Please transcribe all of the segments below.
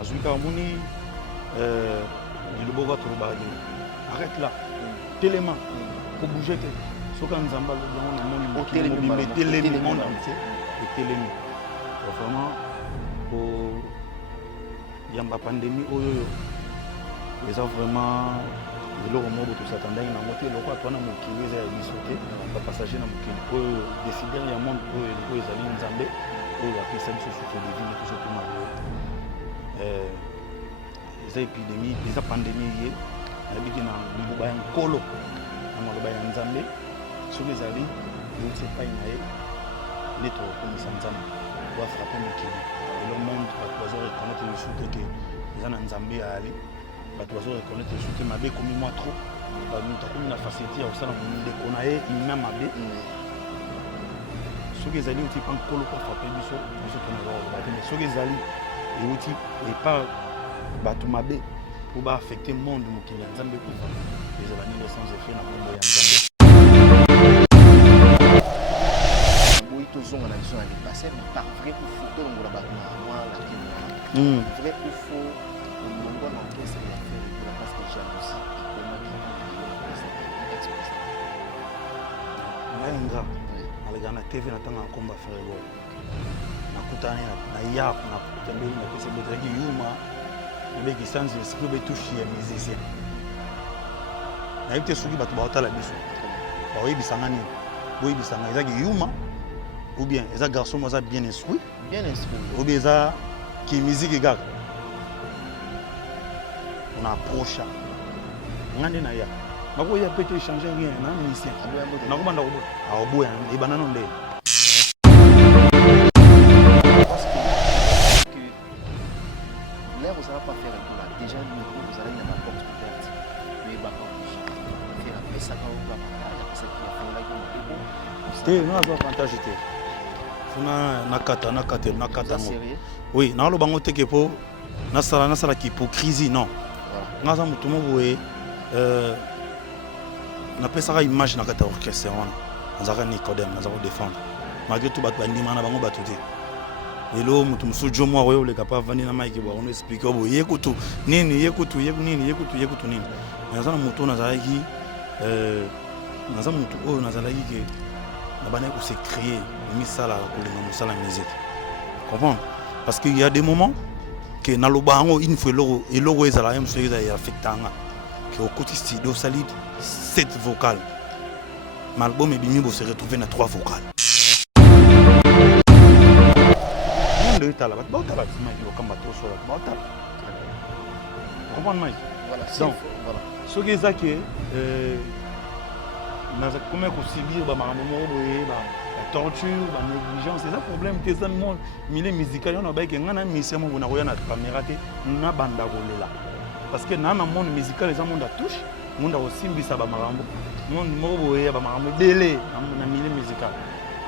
azwi kaka moni liloba oka toloba arrête là telema ko bouger te soka nzamba yango na moni mokili etelemi monde entier etelemi vraiment po yamba pandémie oyo eza vraiment eloko moko tosatandaki nango te eloko atwana mokili eza ya biso te bapassager na mokili oyo décideur ya monde oyo ezali nzambe oyo apesa biso souffle de vie tozokoma eza épidémie eza pandémie ye nayebiki na liloba ya nkolo na maloba ya nzambe soki ezali euti epai na ye nde tokomisa nzambe oafrape mokili elo monde bato bazoreconnaitre lisu te ke eza na nzambe ali bato bazoreconnaitre lisu te mabe ekomi mwa trop moto akomi na facilité ya kosala ndeko na ye imina mabe soki ezali euti epa nkolo po afrape biso biso tonazakoloba te mais soki ezali euti epa bato mabe po baaffecte monde mokili ya nzambe kufa ezala nini sans effet na kombo ya nzambe boyi tozonga na biso na dépassé mais par vrai ou faux tolongola bato na mwana kino vrai ou faux olongo na orchestre ya faire ekola parce que jalousie ekomaki ngayenga aleka na tv na ntango nakomba frère gol nakutani na yap nakutembeli napesa botelaki yuma obeki sans esprit betushi ya musicien nayebi te soki bato baotala biso baoyebisanga nini boyebisanga ezaki yuma ou bien eza garçon mo aza bien instruit ou bien eza ki musique kaka on approche nga nde na ya bakoya pe te échanger rien na musicien nakobanda aoboya ebanda no nde là, vous n'allez pas faire un là. Déjà, vous allez dans la porte ouverte. Mais il va pas faire un peu ça quand vous avez ça qui a fait là comme ça. Non, ça avantage te. Funa nakata. Oui, na lo bango te ke po nasala ki hypocrisie non. Nga za mutu mo boye na pesa image nakata orchestre wana. Nzaka Nicodème, nazako défendre. Malgré tout bato bandima na bango bato te. Lelo mutu musujo mwa oyo le kapava vandi na mike bwa on explique bo yekutu nini yekutu nini nazana mutu nazalaki nazana mutu oyo nazalaki ke na bana ko se créer misala ko lenga musala musique comprendre parce qu'il y a des moments que na lobango une fois logo ezala même so ezala affectanga que au côté studio solide 7 vocales l'album et bimi bo se retrouver na 3 vocales de tala ba tala Mike okamba to so ba tala comprendre Mike voilà donc voilà ce que ça que naza comment ko subir ba makambo moko boye ba torture ba négligence c'est ça problème te ça monde milieu musical on ba ke ngana mission mo na koya na caméra te na banda kolela parce que na monde musical les monde à touche monde a aussi mbisa ba makambo monde moko boye ba makambo délé na milieu musical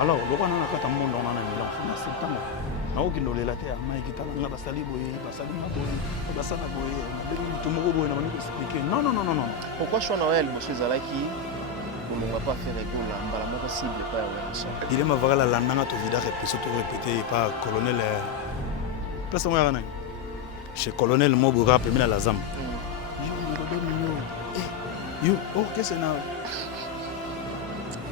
alors loko na kata monde on a milan na septembre naoki ndolela te Mike tala nga basali boye basali nga boye basala boye na moko boye na bani ko expliquer non pourquoi choix Noël monsieur Zalaki on va pas faire école là mbala moko cible pas ya son il est ma voilà la nanga to vida répéter par colonel place moi yana chez colonel Mobo rap mais la zam yo qu'est-ce que na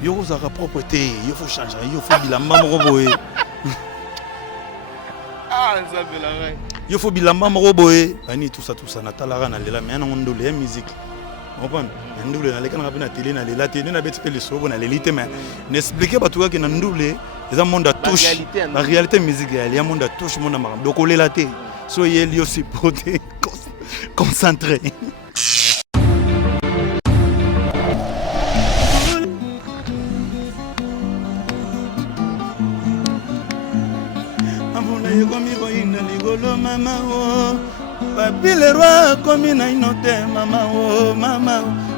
yo za propreté il faut changer il faut bilamba moko boye il faut bilamba moko boye ani tout ça natala na lela mais na ndole ya musique comprendre ndule na leka na bina télé na lela te na beti pe le sobo na lelite mais n'expliquer ba tuka que na ndule eza monde à touche la réalité musique ya monde à touche monde ma donc lela te so yeli aussi porter concentré mama oh papi le roi komi na inote mama oh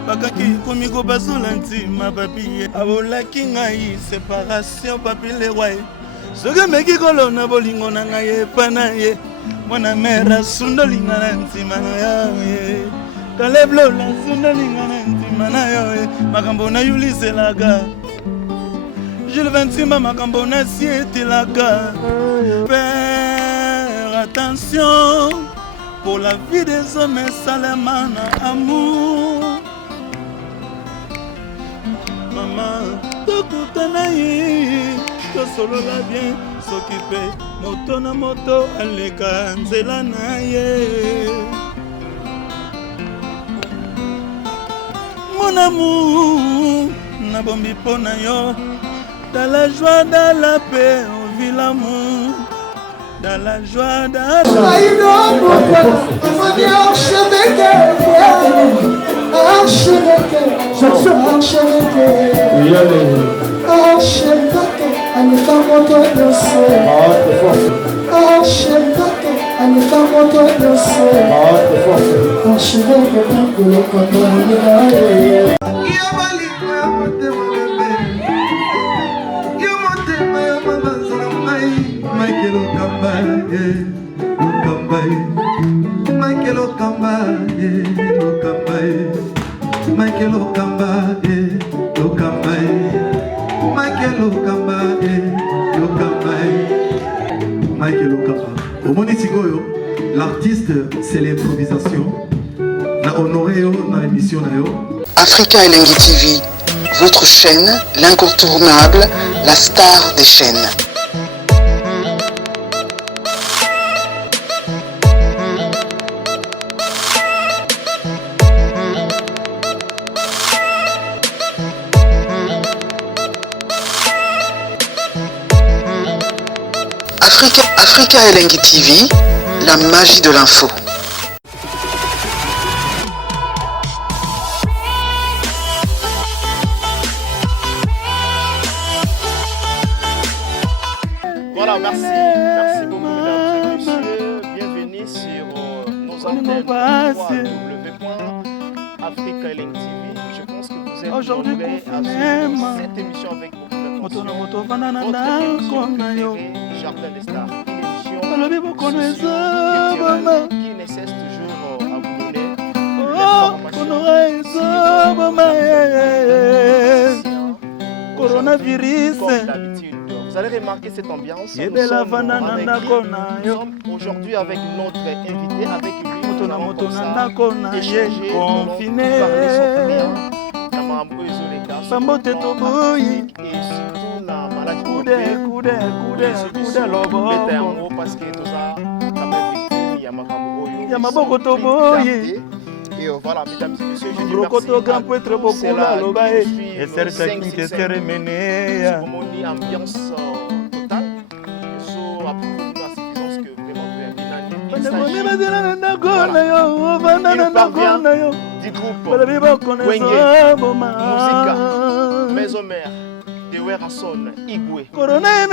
bakaki komi ko basola ntima papi abolaki ngai séparation papi le roi soki meki kolona bolingo na ngai epa na ye mwana mera sundolinga na ntima na yo kaleblola sundolinga na ntima na yo makambo na yuliselaka Jules 26 makambo na sietelaka attention, pour la vie des hommes esalema na amour. Maman tokutana ye tosolola bien soki mpe moto na moto aleka nzela na ye. Mon amour nabombi mpo na yo, dans la joie, dans la paix, on vit l'amour. Dans la joie, dans la paix. Michael Okamba, Okamba, Michael Okamba, Okamba, Michael Okamba, Okamba, Michael Okamba, Okamba, Michael Okamba. Au Monitigoyo, l'artiste, c'est l'improvisation. Na honoré dans l'émission na yo. Africa Elengi TV, votre chaîne, l'incontournable, la star des chaînes. Africa Elengi TV, la magie de l'info. Voilà, merci beaucoup mesdames et messieurs. Bienvenue sur nos antennes www.africa Elengi TV. Je pense que vous êtes aujourd'hui nombreux à suivre cette émission avec beaucoup d'attention. Votre émission préférée, Jardin des Stars. Une émission qui ne cesse toujours à vous donner coronavirus. Comme d'habitude. Vous allez remarquer cette ambiance. Nous sommes aujourd'hui avec notre invité, avec lui. Nous allons comme ça échanger, confiné, parler sans rien. Et surtout la maladie parce que tout ça, quand même victime, il y a et voilà, mesdames et messieurs, je dis merci à ambiance totale. Du groupe Musica, Maison Mère, de Werason, Igwe. Corona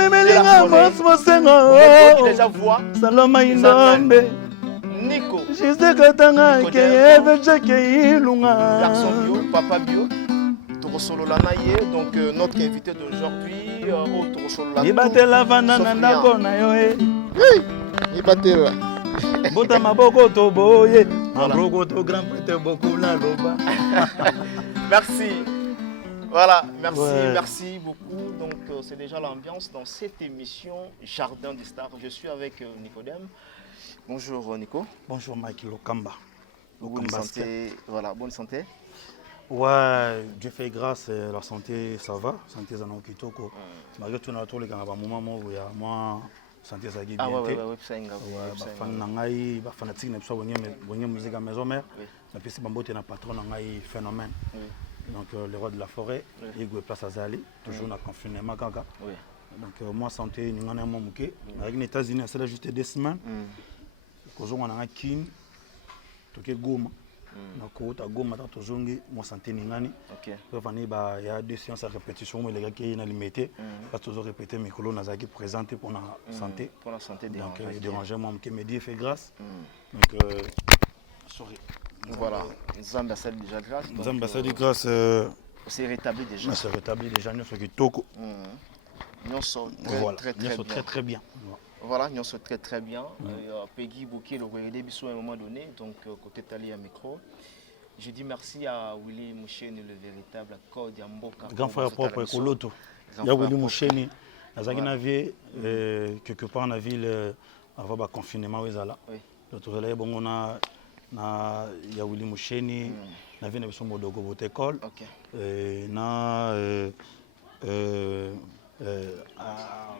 déjà voix Saloma Indombe Nico Jise Katanga Keyeve Jake Ilunga Garçon Bio, Papa Bio Torosolo Lanaye, donc notre invité d'aujourd'hui au Torosolo Lanaye Ibatela Vanana Ndako na yo Ibatela Bota Maboko Toboye Maboko to grand prêtre beaucoup la loba. Merci. Voilà, merci beaucoup. Donc c'est déjà l'ambiance dans cette émission Jardin des Stars. Je suis avec Nicodème. Bonjour Nico. Bonjour Michael Okamba. Bonne santé, voilà, bonne santé. Ouais, Dieu fait grâce, la santé ça va, santé ça n'a kitoko. Malgré tout notre les gars moment où il y a moi santé ça guide bien. Fan nangai, ba fanatique na biso bonye musique à Maison Mère. Na pesi bambote na patron nangai phénomène. Donc le roi de la forêt, Igwe Place Azali, toujours dans confinement kaka. Donc moi santé ni ngana mo muke, avec les États-Unis c'est là juste 2 semaines. Kozo ngana kin toke Goma. Na ko ta Goma ta tozongi moi santé ni ngani. OK. Il y a 2 séances à répétition mais les gars qui na limité parce que toujours répéter mes colonnes nazaki présenter pour la santé. Pour la santé des donc déranger moi muke me dit fait grâce. Donc sorry. Voilà, les ambassades déjà grâce. Les ambassades grâce. C'est rétabli déjà. C'est rétabli déjà, nous sommes Kitoko. Nous sommes très bien. Voilà, nous sommes très bien. Peggy Bouquet, le Bisso à un moment donné, donc côté Tali à micro. Je dis merci à Willy Moucheni, le véritable code Yamboka. Grand frère propre Koloto. Il y a Willy Moucheni. Dans quelque part dans la ville, avant le confinement, tozala bongo na ya Willy Musheni na vina biso modogo bote école na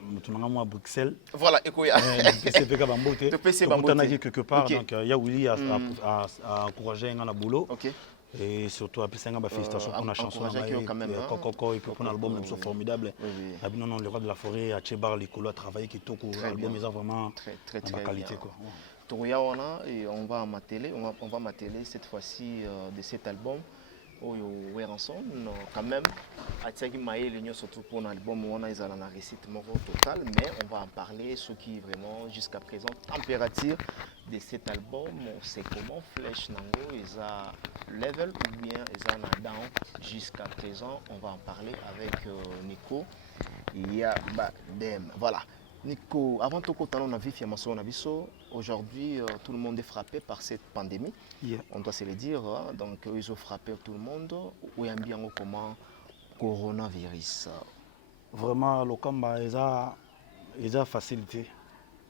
mutunanga moi Bruxelles voilà ekoya PCP ka bambote tokutana quelque part donc ya Willy a encouragé nga na boulot et surtout à Pissenga ba félicitations pour la chanson Coco et pour l'album c'est formidable non non le roi de la forêt à Chebar Likolo a travaillé qui toko album ils ont vraiment très qualité quoi. Et on va m'atteler cette fois-ci de cet album où ensemble quand même Atiaki Maé l'union surtout pour l'album où on a la réussite totale mais on va en parler ce qui est vraiment jusqu'à présent température de cet album c'est comment Flèche Nango ils a level ou bien ils a down jusqu'à présent on va en parler avec Nico Yabadem voilà. Nico, avant tout on a vu aujourd'hui tout le monde est frappé par cette pandémie. On doit se le dire, hein? Donc ils ont frappé tout le monde. Où est bien comment coronavirus? Vraiment, le combat ils a facilité.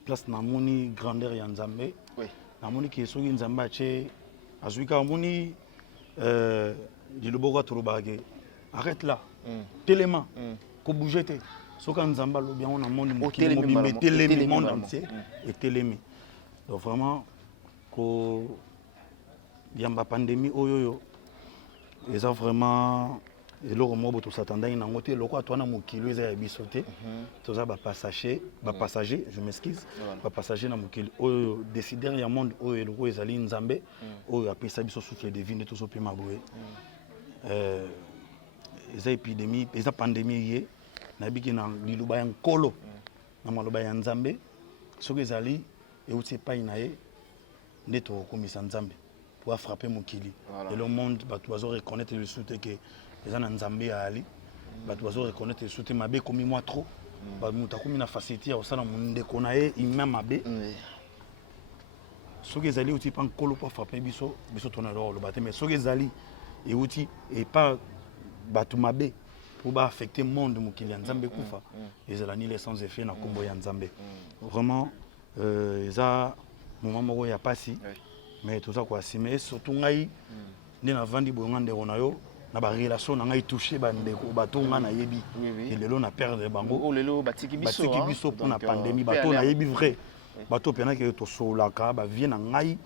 Place na moni grandeur ya Nzambe. Oui. Na moni qui est Nzambe ache azuika moni di loboko turubage. Arrête là. Tellement. Ko bouger te. Soka Nzamba lo bien on a monde le monde entier et télémi. Donc vraiment ko yamba pandémie oyoyo ils ont vraiment et le romo to s'attendait na ngote loko atwana mokilo eza ya bisote to za ba passager je m'excuse ba passager na mokilo oyo décider ya monde oyo loko ezali Nzambe oyo apesa biso souffle de vie to so pima boye eza épidémie eza pandémie yé nabiki na liluba ya nkolo na maloba ya Nzambe soki ezali euti epai na ye nde tokomisa Nzambe pour frapper mokili et le monde bato bazo reconnaître le soute que eza na Nzambe ya ali bato bazo reconnaître le soute mabe komi moi trop ba muta komi na facilité ya osala ndeko na ye imma mabe soki ezali euti pa nkolo pour frapper biso tona lo baté mais soki ezali euti et pas bato mabe pour ba affecter le monde mokili ya Nzambe kufa ezala ni les sans effet na kombo ya Nzambe vraiment eza moment moko ya pasi mais tout ça quoi assumer surtout ngai ndi na vandi boyonga ndeko na yo na ba relation na ngai toucher ba ndeko bato nga na yebi et lelo na perdre bango lelo batiki biso pour na pandémie bato na yebi vrai bato pena ke to solaka ba vie na ngai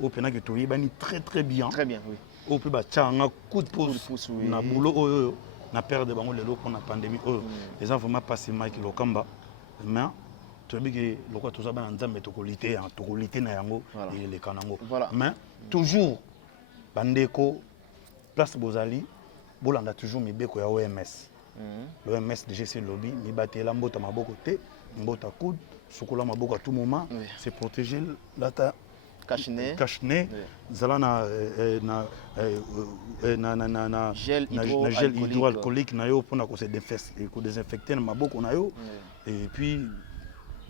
o pena ke to yebani très bien oui o pe ba tchanga coup de pouce na boulot oyo na perdre bango lelo pour la pandémie les enfants vraiment passé Mike Lokamba mais tu as vu que le quoi tout ça ben Nzambe to qualité na yango et les kanango mais toujours bandeko place bozali bolanda toujours mibeko ya OMS l'OMS déjà c'est lobby mi batela mbota maboko te mbota coude sukola maboko à tout moment c'est protéger la cache-nez zala na gel hydroalcoolique na yo pona ko se désinfecter na maboko na yo et puis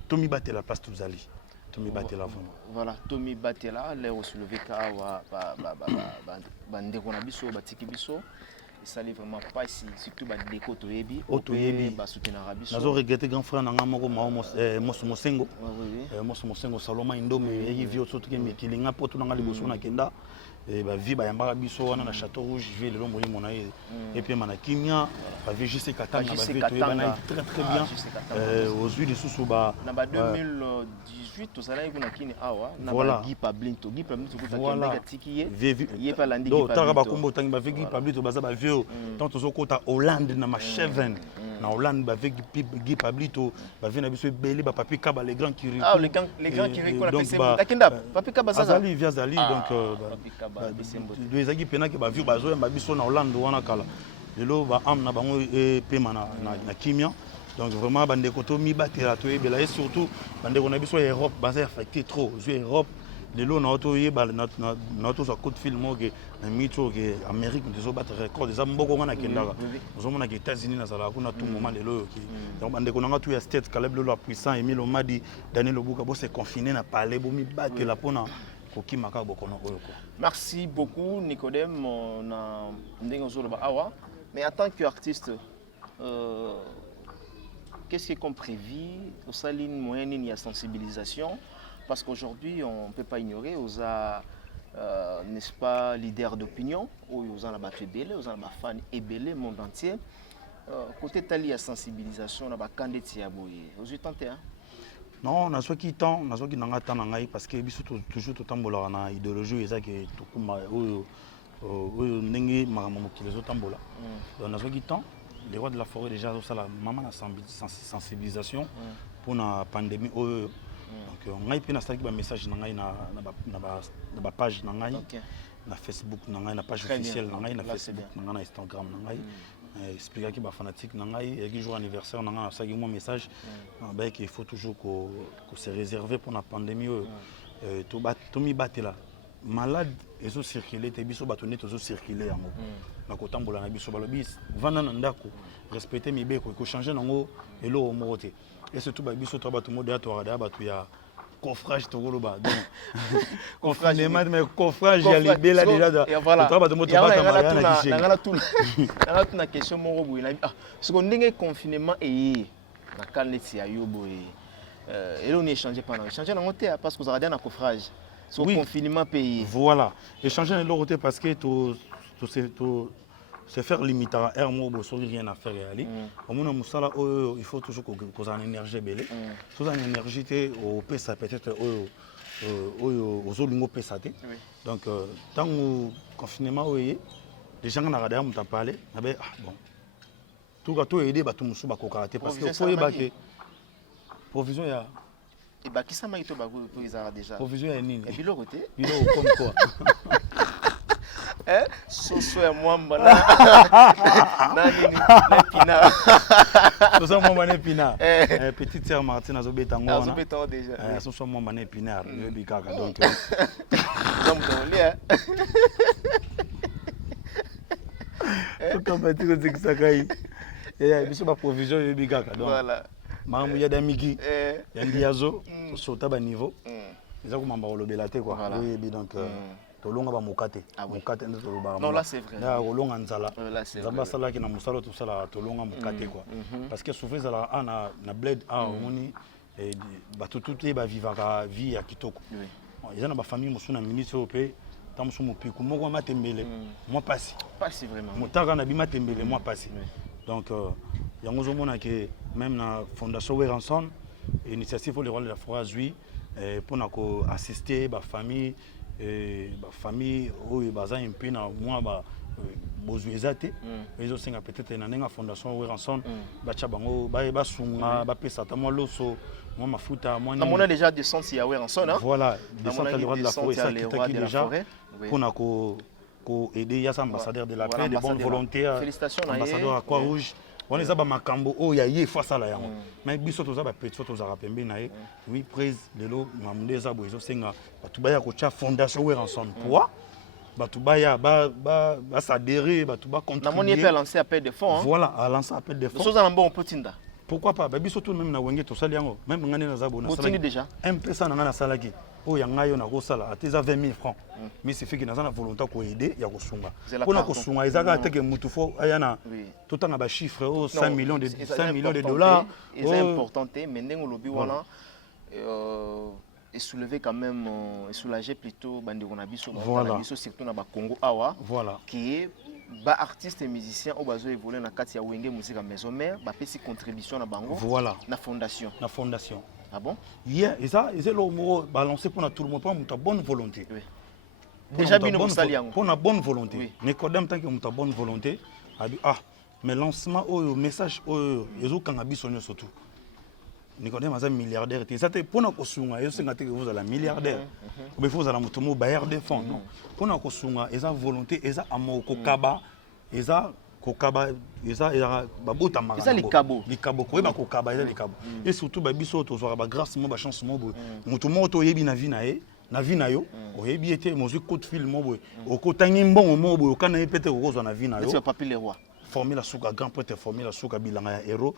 Tommy Batela place tozali Tommy Batela vraiment voilà Tommy Batela les soulever ka wa ba ndeko na biso batiki biso ça n'est vraiment pas ici surtout ba déco toyebi ba soutenir biso nazo regretter grand frère na ngamo ko Mosso Mosengo Mosso Mosengo Saloma Indome yi vio surtout ke mekilinga poto na ngali boso na kenda et ba vi ba yamba biso wana na Château Rouge je vais le long mona et puis mana kimia ba vi JC Katanga ba vi toyeba très bien aux huiles sous ba na ba 2018 to sala kuna kini awa na ba Guy Pablinto ko takenda tiki ye pa landi Guy Pablinto ba kombo tangi ba vi Guy Pablinto baza ba vieux tant to kota Hollande na ma Cheven na Hollande ba vi Guy Pablinto ba vi na biso belé ba papi Kaba les grands qui les grands qui ko na PC takenda papi Kaba ça Azali via Azali donc deux agi pena ke ba vieux bazo ba biso na Hollande wana kala lelo ba am na bango pe mana na kimia donc vraiment bande koto mi batela to ebela et surtout bande ko na biso Europe basé affecté trop je Europe lelo na auto yeba na auto so coup de film que na mito que Amérique nous battre record des amboko ngana kendaka nous sommes na États-Unis na sala kuna tout moment lelo qui donc bande ko na tout ya state Caleb lelo puissant Emile Omadi Daniel Obuka bo se confiné na parler bo mi batela pona. Merci beaucoup Nicodème mais en tant qu'artiste qu'est-ce qui est comme prévu au saline moyenne il y a sensibilisation parce qu'aujourd'hui, on ne peut pas ignorer, Oza, n'est-ce pas, leader d'opinion, Oza n'a pas fait belé, Oza n'a pas fan et belé, monde entier. Côté tali à sensibilisation, on a pas candidat à boyer. Vous avez tenté, hein? Non, on a soit qui temps, on a soit qui n'en attend n'engaï parce que biso toujours tout tambola na idéologie eza que tout kuma nengi maramomo qui les autres tambola. On a soit qui temps, les rois de la forêt déjà ça la maman la sensibilisation pour la pandémie. Donc on a eu un message n'engaï na page n'engaï, na Facebook n'engaï, na page officielle n'engaï, na Facebook n'engaï, na Instagram n'engaï. Expliquer que les fanatiques et qui jour anniversaire, on a un message qu'il faut toujours se réserver pour la pandémie. Tout mi batté là. Malade, ils ont circulé, ils ont bâtonné, ils ont circulé. Na kotambola na biso balobis vana na ndako respecter mi beko ko changer nango elo moté et surtout ba biso to bato modèle to rada bato ya coffrage to goloba donc confinement mais coffrage ya libela déjà to bato moto bata mariana ki chez na tuna question moko boy na ce qu'on ndenge confinement et na kalneti ya yo boy elo ni échanger pendant échanger nango te parce que vous avez un coffrage sur confinement pays voilà échanger na l'autre parce que to se faire limiter à air mobile sur rien à faire aller au moins musala il faut toujours qu'on ait une énergie belle sous une énergie au pesa peut-être aux olingo pesate donc tant au confinement les gens n'ont rien à parler bon tout gâteau aider ba tout musu ba kokaraté parce que faut y baquer provision ya et bah qui ça m'a été ba pour ils a déjà provision ya nini et puis le côté comme quoi Soso ya mwamba na nini na pina soso mwamba na pina petite sœur Martine azobeta ngona azobeta déjà soso mwamba na pina yebi kaka donc donc lia to bati ko tsakai biso ba provision yebi kaka donc voilà mamu ya damiki ya ndiazo sota ba niveau eza ko mamba olobela te quoi yebi donc tolonga ba mokate mokate ndo toloba non là c'est vrai na rolonga nzala là c'est zamba sala ki na musalo tout ça la tolonga mokate quoi parce que souvent ça la na bled moni ba tout ba vivaka vie ya kitoko ils ont ba famille musuna ministre européen tam so mopiku moko matembele moi passi vraiment motaka na bima tembele moi passi donc yango zo mona que même na fondation Weranson initiative pour le rôle de la forêt azui pour na ko assister ba famille famille où il baza un peu na moi ba bozuezate ils aussi peut-être na nga fondation Weranson ba chabango ba sunga ba pesa ta moi loso moi mafuta moi na mona déjà descente ya Weranson hein voilà descente à l'endroit de la forêt ça qui déjà pour na ko aider ya ambassadeur de la paix de bonne volonté ambassadeur à Croix-Rouge on les a ba makambo o ya ye face à la yango mais biso to za ba petit to za rapembe na ye oui prise lelo mamundeza bozo senga batubaya ko cha fondation Weranson pour batubaya ba s'adhérer batuba contribuer na moni peut lancer appel de fonds voilà à lancer appel de fonds so za bon potinda pourquoi pas biso to même na wenge to sali yango même ngane na za bona sala déjà un peu ça na ngana salaki o ya ngayo na ko sala ateza 20 000 francs mais c'est fait que na za na volonté ko aider ya ko sunga pona ko sunga ezaka teke mutu fo ayana tout en ba chiffre au 5 millions de dollars c'est important mais ndenge lobi wana et soulever quand même et soulager plutôt bande konabiso biso surtout na ba Congo awa qui est ba artiste et musicien au bazo évoluer na kati ya wenge musique maison mère ba pesi contribution na bango na fondation ah bon yeah et ça le mot balancer pour tout le monde pas muta bonne volonté déjà bino musali yango pour na bonne volonté Nicodème tant que muta bonne volonté mais lancement au message au ezo kanga biso surtout Nicodème est un milliardaire. C'est pour nous construire. Je sais que vous êtes un milliardaire. Mais vous êtes un mutumo bailleur de fonds. Pour nous construire, ils ont volonté, ils ont amour, kokaba, ils ont kokaba, ils ont babota mara. Ils ont les cabos. Les cabos, quoi, bah kokaba, ils ont les cabos. Et surtout, bah biso, tu vois, bah grâce moi, bah chance moi, mutumo to yebi na vie na vie na yo, o yebi était mon coup de fil moi, au côté bon moi, au canapé peut-être au rose na vie na yo. C'est pas pile les rois. Formule Souka grand prêtre formule Souka bilanga ya héros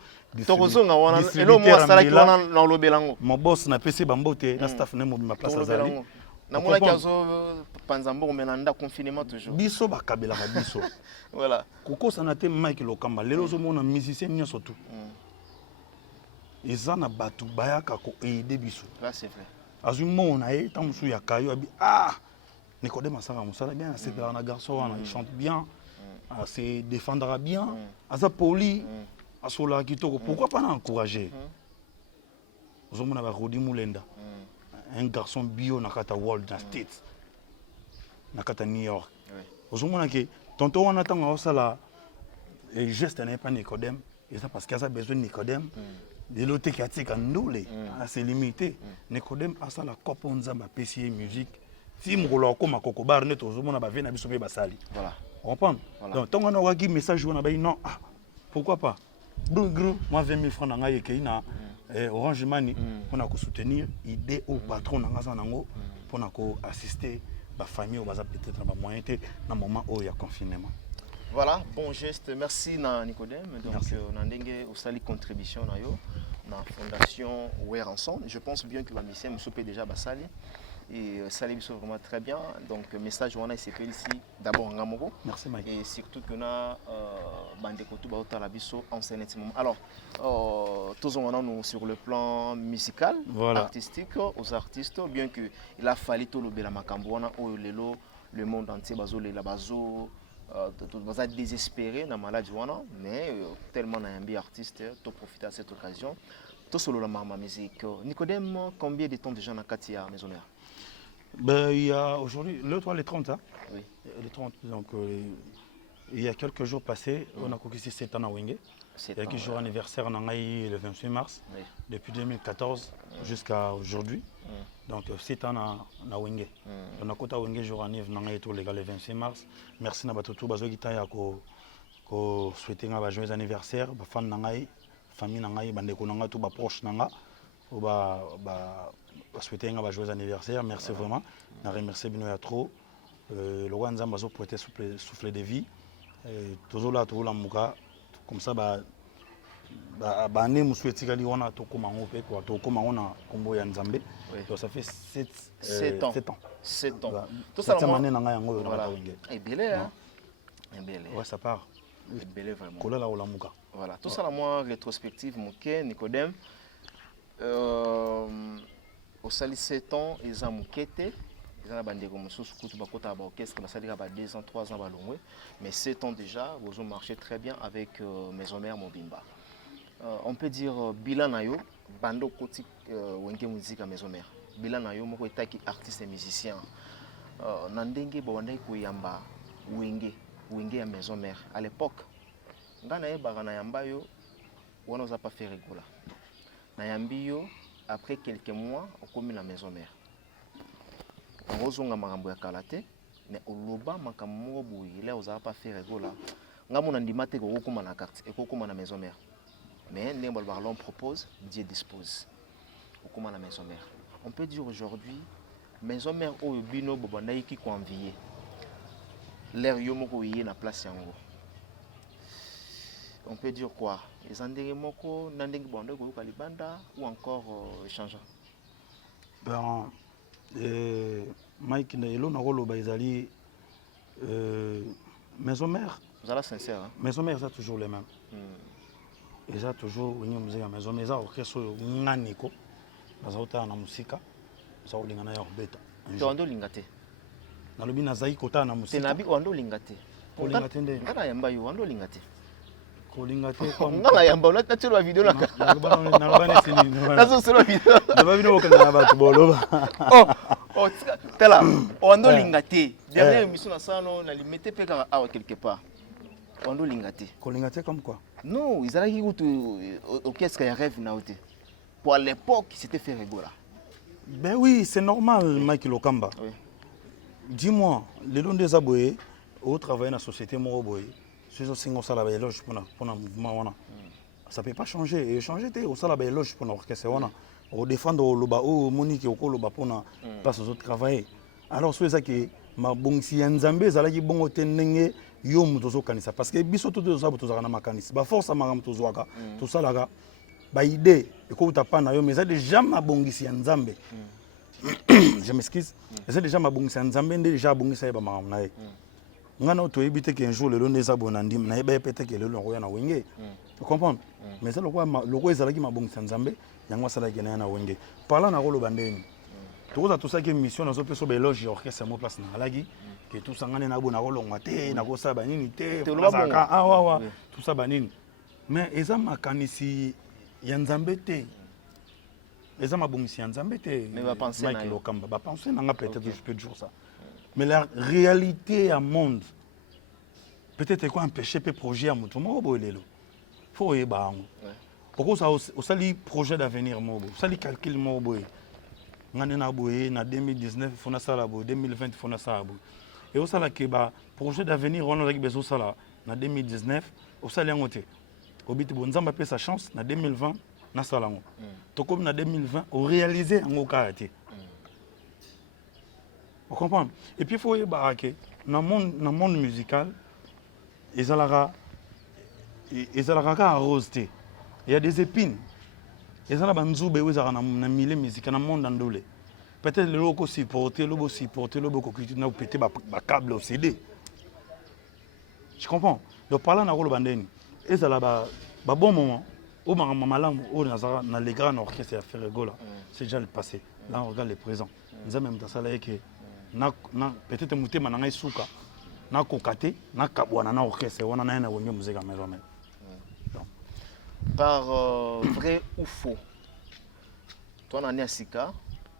tokozonga wana elo mo sala ki wana na lobelango mon boss na PC bambote na staff na mo ma place azali na mona ki azo panzambo menanda confinement toujours biso bakabela ka biso voilà koko sana te Mike Lokamba lelo zo mona musicien nyoso tout ezana batu bayaka ko aider biso là c'est vrai azwi mo na ye tant musu ya kayo abi ah Nicodème asanga musala bien c'est un garçon il chante bien se défendra bien asa poli asola kitoko pourquoi pas l'encourager ozomona ba Rodi Mulenda un garçon bio nakata world na States nakata New York ozomona ke tonton wana tanga osala et geste n'est pas Nicodème et ça parce qu'il a besoin de Nicodème de l'autre qui a tika ndole c'est limité Nicodème a ça la cope on zamba pesier musique si mukolo ko makoko bar net ozomona ba vena biso pe basali voilà comprendre donc tonga na waki message wana ba non ah pourquoi pas gros moi 20 000 francs na ngai ke ina Orange Money pour na ko soutenir idée au patron na ngasa nango pour na ko assister ba famille au baza peut-être na ba moyen té na moment où il y a confinement. Voilà, bon geste. Merci na Nicodème. Donc na ndenge osali contribution na yo na fondation Wear Ensemble. Je pense bien que la mission me déjà basali et sali biso vraiment très bien. Donc message wana s'appelle ici d'abord ngamoko. Merci Mike. Et surtout que na bande ko tuba otala biso en ce moment. Alors tous on nous sur le plan musical, artistique aux artistes bien que il a fallu tout le bela makambo wana o lelo le monde entier bazo le bazo vous êtes désespéré dans maladie mais tellement un artiste tu profites de cette occasion tout solo la maman musique Nicodème combien de temps déjà dans Katia Maisonneur? Ben il y a aujourd'hui le 3 les 30 hein? Oui. Les 30 donc il y a quelques jours passés on a conquisté 7 ans à Wenge. Il y a quelques jours anniversaire en Angaï le 28 mars depuis 2014 jusqu'à aujourd'hui. Donc 7 ans na Wenge. On a côté Wenge jour anniversaire Nangaï tout les gars le 26 mars. Merci na batutu bazo kitaya ko souhaiter nga ba joyeux anniversaire ba fan Nangaï famille Nangaï bande ko nanga tout ba proche nanga ba souhaiter nga ba joyeux anniversaire. Merci vraiment. Na remercier bino ya trop. Le roi Nzamba zo prêter souffler de vie. Toujours là tout la muka comme ça ba ne musweti kali wana to koma ngope quoi to koma ona kombo ya Nzambe donc ça fait 7 ans 7 ans tout ça la mané nanga yango voilà et belé hein belé ouais ça part belé vraiment kola la olamuka voilà tout ça la moi rétrospective moké Nicodème au sali 7 ans ils ont mokete ils ont bandé comme sous kutu bakota ba orchestre na sali ba 2 ans 3 ans ba longwe mais 7 ans déjà vous ont marché très bien avec Maison Mère Mobimba. On peut dire bilan nayo bando koti wenge musique à Maison Mère bilan nayo moko etaki artiste et musicien nandenge bo wandai ko yamba wenge à Maison Mère à l'époque ngana yeba na yamba yo wana oza pas fait rigola na yambi yo après quelques mois on commis la Maison Mère on ozonga makambo ya kalate mais oloba makambo boye là oza pas fait rigola ngamona ndimate ko kokoma na carte et kokoma na Maison Mère. Mais l'on propose, Dieu dispose. Au la Maison Mère. On peut dire aujourd'hui, Maison Mère au bino bobandaï qui convie. L'air yomoko yé na place yango. On peut dire quoi? Les andenge moko nandenge bande ko kalibanda ou encore changeant. Ben Mike Nelo na rolo baizali Maison Mère. Vous allez sincère hein? Maison Mère c'est toujours les mêmes. Et ça toujours au musée à Maison Mère orchestre nganiko bazauta na musika ça olingana ya beta to ando lingate na lobi na zai kota na musika tenabi ando lingate lingate nde ngana yamba yo ando lingate ko lingate ko ngana yamba na tshelo video na na bana sini na zo selo video na ba video kana ba tubolo oh tela ando lingate dernière émission na sano na limite pe ka awa quelque part ando lingate ko lingate comme quoi. Non, ils allaient qu'est-ce qu'il y a rêve naoté. Pour l'époque, c'était fait rigoler. Ben oui, c'est normal, Mike Lokamba. Oui. Dis-moi, les longs des aboués, au travail dans la société, moi, aboyé, c'est ça, c'est un salaire éloge pour un mouvement. Ça ne peut pas changer. Et changer, c'est un salaire éloge pour l'orchestre. On défend le bas, Monique, au col, pour la place aux autres travailler. Alors, c'est ça qui ma bon si Nzambe, ça qui bon au tenenge. Yo mutozo kanisa parce que biso tout ça botoza na makanisa ba force amanga mutozo waka tout ça là ba idée et ko utapana yo mais ça déjà mabongisi ya Nzambe je m'excuse c'est déjà mabongisi ya Nzambe déjà bongisa ba mama nae ngana to ebite que un jour le londe za bonandi na eba pete que le longo na wenge tu comprends mais ça le quoi ezalaki mabongisi ya Nzambe yango sala ki na wenge parla na rolo bandeni tout ça qui est mission dans un peu éloge orchestre mo place na lagi que tout ça ngane na bona kolongwa te na ko sa banini te tout ça banini mais eza makanisi ya nzambe te eza mabongisi ya nzambe te mais va penser na yo kamba ba penser na peut-être je peux dire ça mais la réalité à monde peut-être quoi empêcher pe projet à mutu mo bolelo faut y bango pourquoi ça aussi les projets d'avenir mo ça les calcul mo boy ngane na boye na 2019 fona sala boye 2020 fona sala boye et aussi la ke ba projet d'avenir on a besoin sala na 2019 aussi les ngote obiti bonzamba pe sa chance na 2020 na sala ngo to comme na 2020 au réaliser ngo karate on comprend et puis faut y ba ke na monde musical ezalaka ka rose te il y a des épines et ça, banzube wezaka na milieu musical na monde andole peut-être le logo supporter le logo qui na péter ba câble au CD je comprends donc parlant na rolo bandeni et ça là ba bon moment au malamu au na les grands orchestres à faire gola c'est déjà le passé là on regarde le présent nous même dans ça là que na peut-être mutema na ngai suka na kokate na kabwana na orchestre wana na wonye musique à maison même. Par vrai ou faux, toi on est à Sika,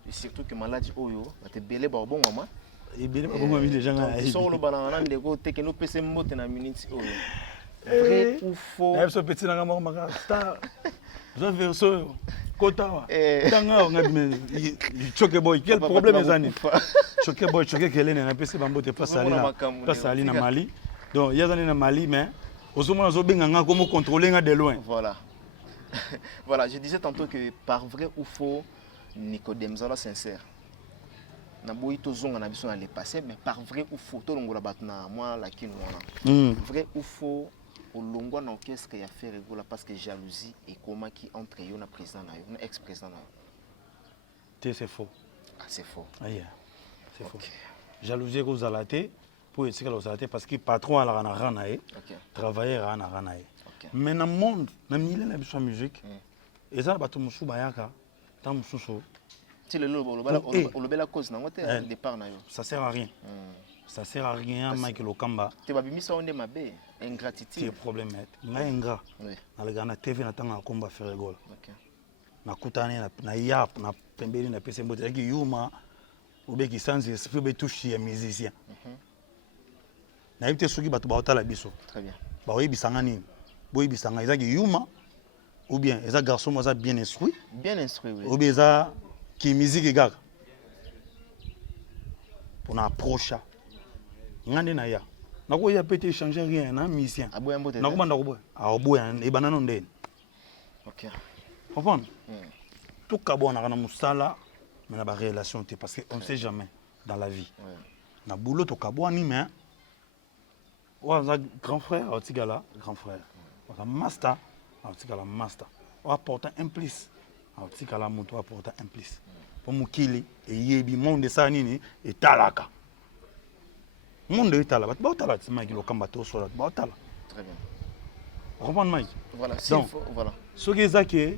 et surtout que maladie oyo, tu es belé par bon moment. Et belé par bon moment les gens. Ils sont le banana de côté que nous pèse mote na minute oyo. Vrai ou faux? Eh ce petit na ngama maka star. Je vais so kota. Tanga ngabime choke boy quel problème les années. Choke boy choke kelene na pèse bambote pas ali na Mali. Donc il y a na Mali mais comment contrôler de loin. Voilà. Voilà, je disais tantôt que par vrai ou faux, Nicodème Zala sincère. Naboui tozonga na biso na le passé, mais par vrai ou faux, to longola batna moi la kinwana. Vrai ou faux, au longo na qu'est-ce qu'il y a fait rigola parce que jalousie et comment qui entre yo na président na yo, na ex-président na yo. C'est faux. Ah c'est faux. Ah yeah. C'est faux. Jalousie ko zalaté. Pour essayer de le parce que patron a la ranae, travailleur a la ranae. Mais dans le monde, dans le milieu de la musique, et ça, tu as un bayaka, tu as un sous. Si le la cause, départ ça sert à rien. Ça sert à rien, Michael Okamba. Tu vas bien ça on est ma bé, ingratitude. C'est problème. Mais ingrat. Dans le Ghana TV, on a un combat faire rigole. Na kutane na yap na pembeni na pese mbote yaki yuma obeki sans esprit be touche ya musicien. Na yite soki batu ba otala biso. Très bien. Ba oyi bisanga nini? Boyi bisanga ezaki yuma ou bien eza garçon moi ça bien instruit. Bien instruit oui. Ou bien eza qui musique gaga. Pour na approche. Ngande na ya. Na ko ya peut changer rien na musicien. Aboya mbote. Na ko banda ko boy. Ah boya e banana ndene. OK. Comprendre? Tout kabona kana musala mais na ba relation parce qu'on ne sait jamais dans la vie. Na boulot to kaboni mais un grand frère, grand frère. Un master, un master. On apporte un plus. Un moto apporte un plus. Pour nous killer et yebi monde ça nini et talaka. Monde est talaka. Ba talaka, c'est Mike le combattant sur la ba talaka. Très bien. Vous comprenez Mike? Voilà, c'est voilà. Ce qui est ça que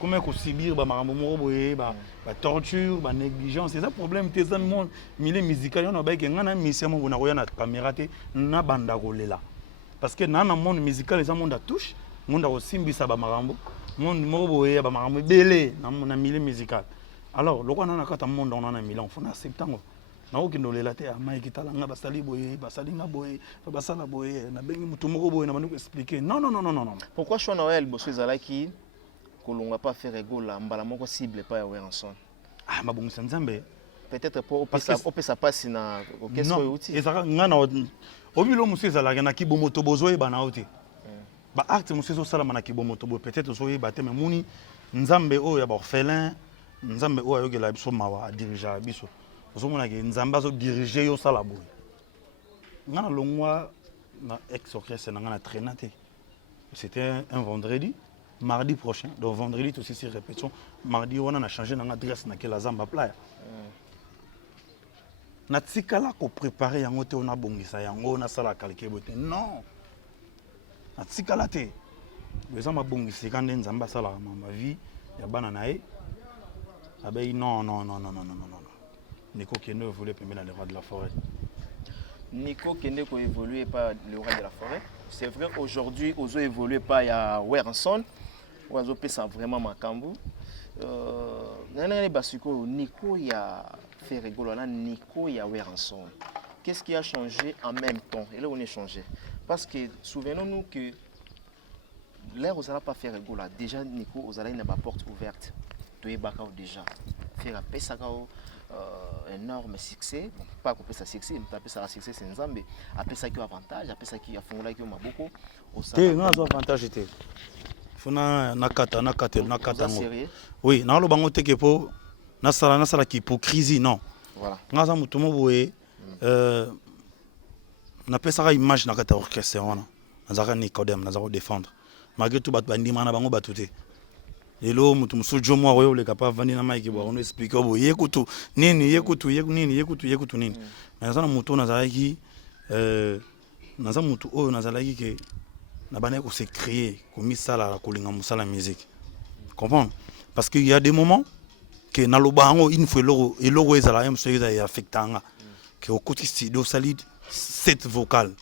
comment qu'on subir ba marambo boye ba torture ba négligence c'est ça problème tes dans monde milieu musical on a ba ke ngana mission mo na koya na caméra te na banda kolela parce que na monde musical les monde a touche monde a simbisa ba marambo monde mo boye ba marambo belé na milieu musical alors loko na kata monde on a milieu on faut accepter ngo na okindo lela te ama ikitala nga basali boye basali nga boye basala boye na bengi mutu moko boye na bandu expliquer non pourquoi choix Noël bosso ezalaki kolonga pas faire rigola mbala moko cible pas ya Weranson ah mabongisa nzambe peut-être pour opesa passe na orchestre outil ezaka ngana obilo musu ezalaka na kibomoto bozoye bana oti ba acte musu zo sala na kibomoto bo peut-être zoye ba te mais muni nzambe o ya ba orphelin nzambe o ayogela biso mawa a diriger biso ozomona ke nzamba zo diriger yo sala boye ngana longwa na ex orchestre na ngana traînate c'était un vendredi. Mardi prochain, donc vendredi aussi c'est répétition. Mardi on a changé notre adresse dans la Zamba Playa. Na tikala ko préparer yango te on a bongisa yango na sala calquer bote. Non. Na tikala te. Beza ma bongisa quand nzamba sala ma vie ya bana nae. Ah ben non. Nico Kendo voulait permettre dans les rois de la forêt. Nico Kende ko évolué par le roi de la forêt. C'est vrai aujourd'hui Ozo évolué par ya Werenson. Ozo pesa vraiment makambu. Nana basiko Nico ya fait rigolo là Nico ya Werenson. Qu'est-ce qui a changé en même temps? Et là on est changé parce que souvenons-nous que l'air aux pas faire rigolo déjà Nico aux n'a pas porte ouverte. Tu es bakao déjà. Faire un pesakao énorme succès, bon, pas qu'on peut ça succès, mais après ça succès c'est Nzambe, après ça qui a avantage, après ça qui a fondé qui a beaucoup au sein. Non, avantage était. Fona nakata. Oui, na lo bango teke po na sala ki hypocrisie non. Voilà. Ngaza mutumo boye na pesa image na kata orchestre wana. Nazaka Nicodème, nazako défendre. Malgré tout bat bandima na bango batute. Lelo mutu musujo mwa wewe le capable vandi na maiki bwa on explique bo yekutu nini yekutu nini mais ça mutu nazalaki naza mutu oyo nazalaki ke na bana ko se créer comme ça la kolinga musala musique comprendre parce qu'il y a des moments que na lobango une fois eloko ezala yam soyo ya affectanga que au côté studio solide 7 vocales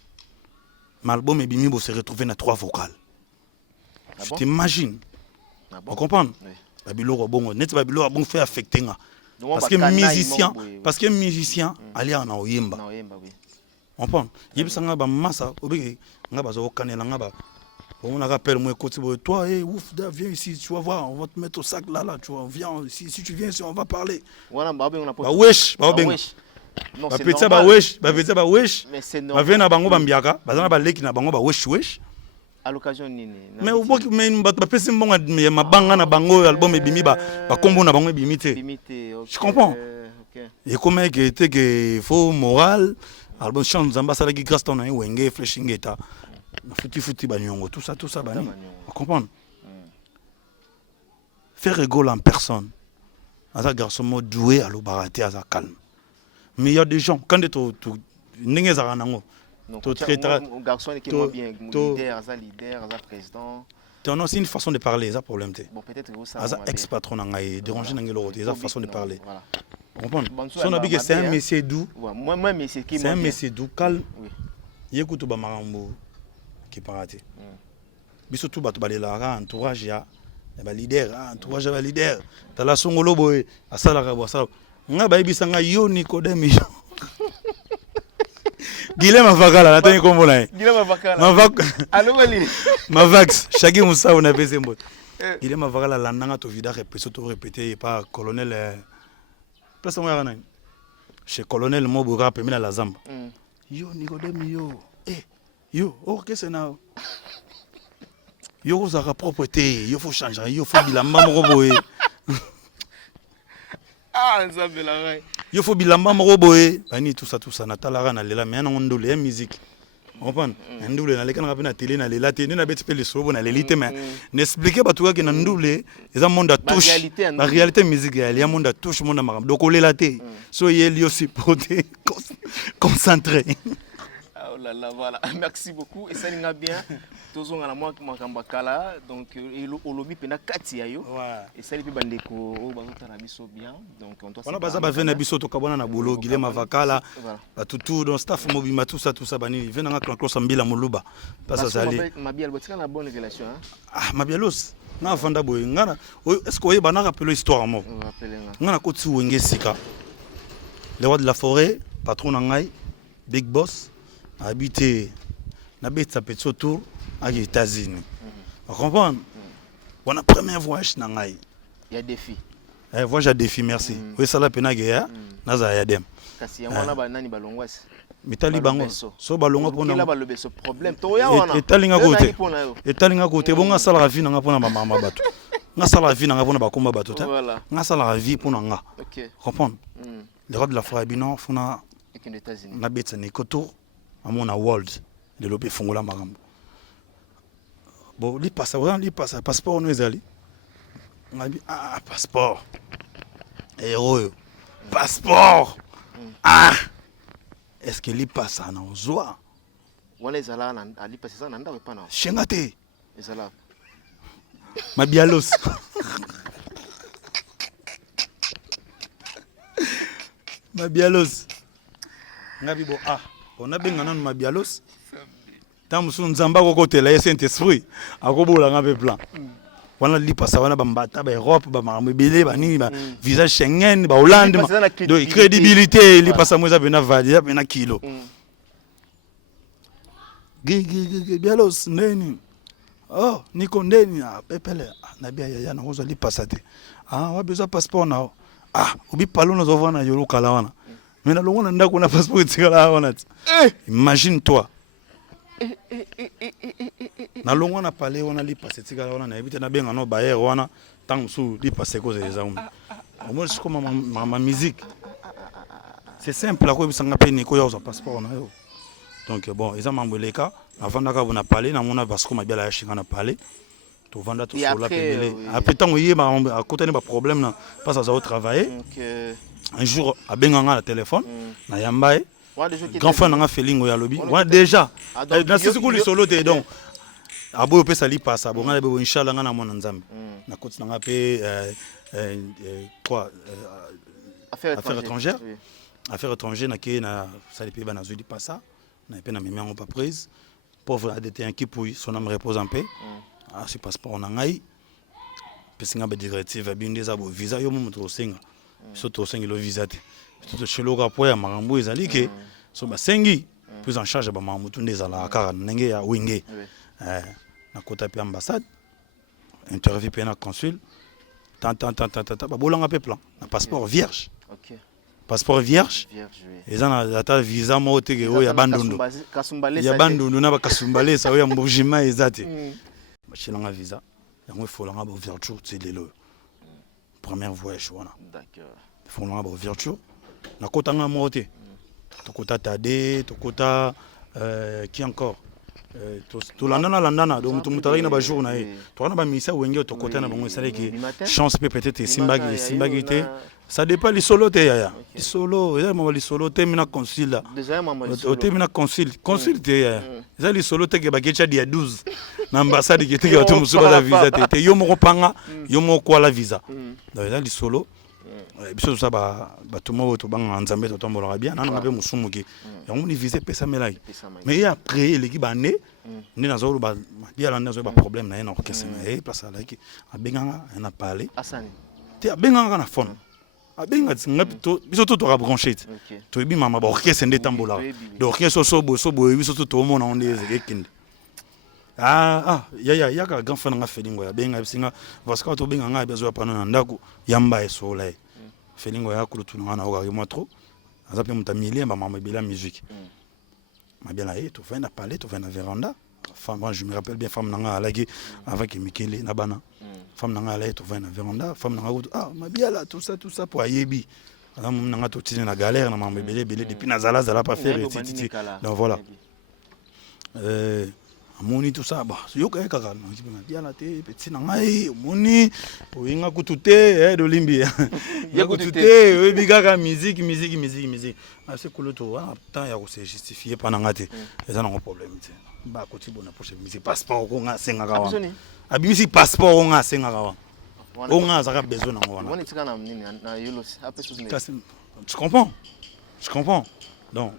l'album ebimi bo se retrouver na 3 vocales. Je t'imagine. On comprend? Babilo bon, net babilo bon fait affecter nga. Parce que musicien ali na oyemba. On comprend? Yebisanga ba massa obé nga bazo kanela nga ba. On rappelle moi côté toi ouf viens ici tu vas voir on va te mettre au sac là tu vois viens si tu viens ici on va parler. Voilà ba on a pas. Ba wesh. Non c'est normal. Ba petit ba wesh. Mais c'est normal. Ba vena bango ba mbiaka, bazana ba leki na bango ba wesh. À l'occasion nini mais au bout mais ba pesi mbonga mabanga na bango album ebimi ba kombo na bango ebimi te. Je comprends. Et comment que était que faux moral album chante zamba sala ki grâce ton wenge flashing eta futi banyongo tout ça bani. On comprend. Faire rigoler en personne. Asa garçon mo doué à l'obaraté asa calme. Mais il y a des gens quand tu ninge za nango un garçon qui est bien leader, président. Non, c'est une façon de parler, ça problème. Bon, peut-être que ça. Ex-patron n'a dérangé dans l'autre, c'est une façon de parler. Vous comprenez? Son habit c'est un monsieur doux. Moi, monsieur qui. C'est un monsieur doux, calme. Il écoute ba marambo qui paraté. Biso tout ba balela entourage ya ba leader, entourage ba leader. Ta la songolo boy, asala ka bo asala. Nga ba ibisanga yo Nicodème. Guilhem Avakala, la tenue comme vous l'avez. Guilhem Avakala. Allô, Mali. Mavax, chacun moussa on avait ces mots. Guilhem Avakala, la nanga to vida répété par colonel. Place moi yana. Chez colonel Moboura permis la zamba. Yo Nicodème yo. Yo, qu'est-ce que c'est yo vous a propreté, yo faut changer, yo faut bilamba moroboé. Ah, ça me la raille. Il faut bilamba moroboé, bani tout ça natala na lela mais na ndole musique. On comprend? Ndole na leka na na télé na lela té na beti pe le sobo na lelite mais n'expliquer ba tuka que na ndole eza monde touche. La réalité musique il y a monde touche monde maram. Donc lela té. So yeli aussi porté concentré. Oh là là voilà. Merci beaucoup et ça n'inga bien. Tozonga na moi makamba kala donc au lobby pena kati yayo et ça lipi bandeko o bazota na biso bien donc on doit. Voilà baza ba vena biso to kabona na bolo Guilhem Avakala ba tout dans staff mobima tout ça bani vena nga clan Sambila Moluba pas ça ali Mabial botika na bonne relation hein. Ah Mabialos na vanda boy ngana est-ce que vous bana rappeler histoire mo ngana ko tsi wenge sika le roi de la forêt patron ngai big boss habité na betsa petso tour aux États-Unis. On comprend? On a premier voyage dans Ngaï. Il y a défi. Voyage à défi, merci. Oui, ça la peine guerre. Naza yadem. Kasi yamona ba nani balongwasi. Mitali bango. So balonga pona. Kila balobe ce problème. To ya wana. Etalinga côté. Etalinga côté bonga sala vie nga pona mama bato. Nga sala vie nga pona bakomba bato ta. Nga sala vie pona nga. OK. Comprendre? Le roi de la forêt binon fona aux États-Unis. Na betsa ni koto amona world. De lobe fongola marambo. Bon, li passe, passeport nous allé. On a dit passeport. Héros. Passeport. Est-ce que li passe à nos joies? Wala zala na li passe ça nanda pas na. Chengate. Zala. Mabialos. Mabialos. Ngabi bo ah, on a bengana no mabialos. Tamusu nzamba ko kotela Saint-Esprit. Akobola ngabe plan. Wana lipa sa wana bambata ba Europe ba mabele ba nini ba visa Schengen ba Hollande de crédibilité lipa sa moza bena valide bena kilo. Bialos neni. Oh, niko ndeni pepele na bia ya na kozo lipa sa te. Ah, wa besoin passeport na. Ah, obi palo na zova na yolo kala wana. Mais na longo na ndako na passeport tikala wana. Imagine toi. Na longo na palais wana li passer tikala wana na ebite na benga no bayer wana tant sou li passer cause des hommes. Moi je comme ma musique. C'est simple la ko bisanga pe ni ko yo passeport na yo. Donc bon, ils ont mamboleka avant d'aka on a parlé na mona parce que ma bien la chinga na parler. To vanda to sur la pebele. Après tant yé à côté ne pas problème na pas ça au travailler. Un jour a benganga le téléphone na yambaye. Grand frère n'a feeling ya lobby. Ouais déjà. Na sisiku li solo te donc. Abo pe sali passa bon ngale bo inshallah ngana mona nzambe. Na koti nga pe quoi affaires étrangères. Affaires étrangères na ke na sali pe bana zuli passa. Na pe na memi en pas prise. Pauvre a dété un qui pouille son âme repose en paix. Ah c'est passeport na ngai. Pe singa be directive bi ndeza bo visa yo mo to singa. So to singa lo visa te. To chelo ka po ya marambo ezali ke so ba sengi plus en charge ba mamutu ndeza la kara ndenge ya winge. Na kota pe ambassade interview pe na consul tant ba bolanga pe plan na passeport vierge. OK. Passeport vierge. Et ça na ta visa mo te ke o ya bandondo. Ya bandondo na ba kasumbale sa o ya mbujima ezate. Ba chilanga visa. Ya mo folanga ba ouverture tu lelo. Première voyage wana. D'accord. Folanga ba ouverture. Na kota nga mo te. To kota tade, to kota qui encore to landana donc to mutari na ba jour na e to na ba misa wenge to kota na bango sale ki chance peut-être simbagi te ça dépend li solo te ya li solo ya mo li solo te mina consul déjà mo li solo te mina consul te ya za li solo te ke ba kecha dia 12 na ambassade ki te ke to musuba la visa te yo mo kopanga yo mo kwa la visa donc za li solo biso ça ba tumo to banga nzambe to tombola bien na ngabe musumu ki yango ni visa pesa melaki mais après l'équipe bané ni na zo ba bien là na ba problème na ena orchestre na place là ki abenganga na parler asani te abenganga na phone abenga ngapi to biso to branché to bi mama ba orchestre ndé tambola de orchestre so bo biso to mona on les ekinde ya ka grand frère nga felingo ya benga bisinga parce que to benga nga bezo pa na ndako yamba esola felingo ya kulutu na na oka moi trop azape mutamili ba mama bila musique ma bien là to vient à parler to vient à véranda femme je me rappelle bien femme nanga alaki avec Mikele na bana femme nanga là to vient à véranda femme nanga ma bien là tout ça pour ayebi na nanga to tine na galère na mama belé depuis na zala pas faire titi donc voilà moni tout ça bah yo ka kaka na bien la te petit na ngai moni oinga kutute do limbi ya kutute we bigaka musique c'est cool to temps ya ko se justifier pa na ngate eza na problème te ba ko ti bona prochaine musique passeport ko nga senga ka wa abimisi passeport ko nga senga ka wa o nga za ka besoin na ngwana woni tika na nini na yolo après chose tu comprends donc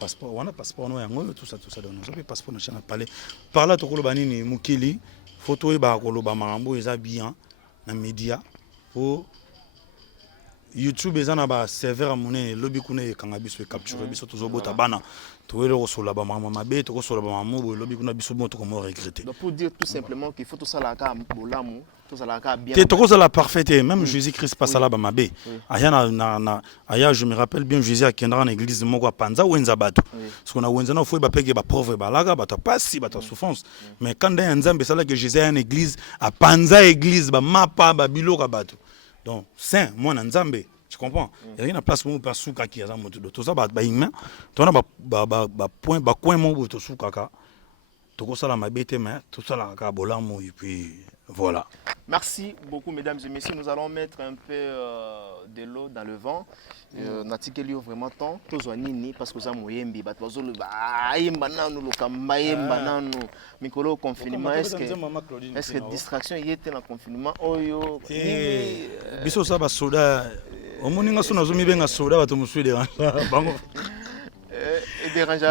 passeport on a passeport no yango tout ça donc ça passeport na chana parler par là to koloba nini mukili photo e ba koloba marambo eza bien na media pour YouTube ezana ba serveur amone lobby kuna e kanga biso e capturer biso to bota bana to ele ko sola ba mama mabe to ko sola ba mamu lobby kuna biso mo to ko mo regretter donc pour dire tout simplement qu'il faut tout ça la ka bolamu tout ça la ka bien te to ko la parfaite même Jésus-Christ passe là ba mabe aya na aya je me rappelle bien Jésus a kendra na église moko a panza wenza bato parce qu'on a wenza na foi ba peke ba pauvre ba laga ba ta pasi ba ta souffrance mais quand dans nzambe ça là que Jésus a une église a panza église ba mapa ba biloka bato donc saint moi na nzambe tu comprends il y a une place où pas souka qui a moto tout ça ba humain to na ba point ba coin mo to souka ka to ko sala mabete mais tout ça la ka bolamo et puis voilà. Merci beaucoup mesdames et messieurs, nous allons mettre un peu de l'eau dans le vent. Natikeli vraiment temps tozo nini parce que ça moyembi ba tozo le ba yemba nanu lokamba yemba nanu mikolo confinement est-ce que distraction y était dans confinement oyo biso ça ba soda Au moins, nous sommes bien soda, tu me suis dérange.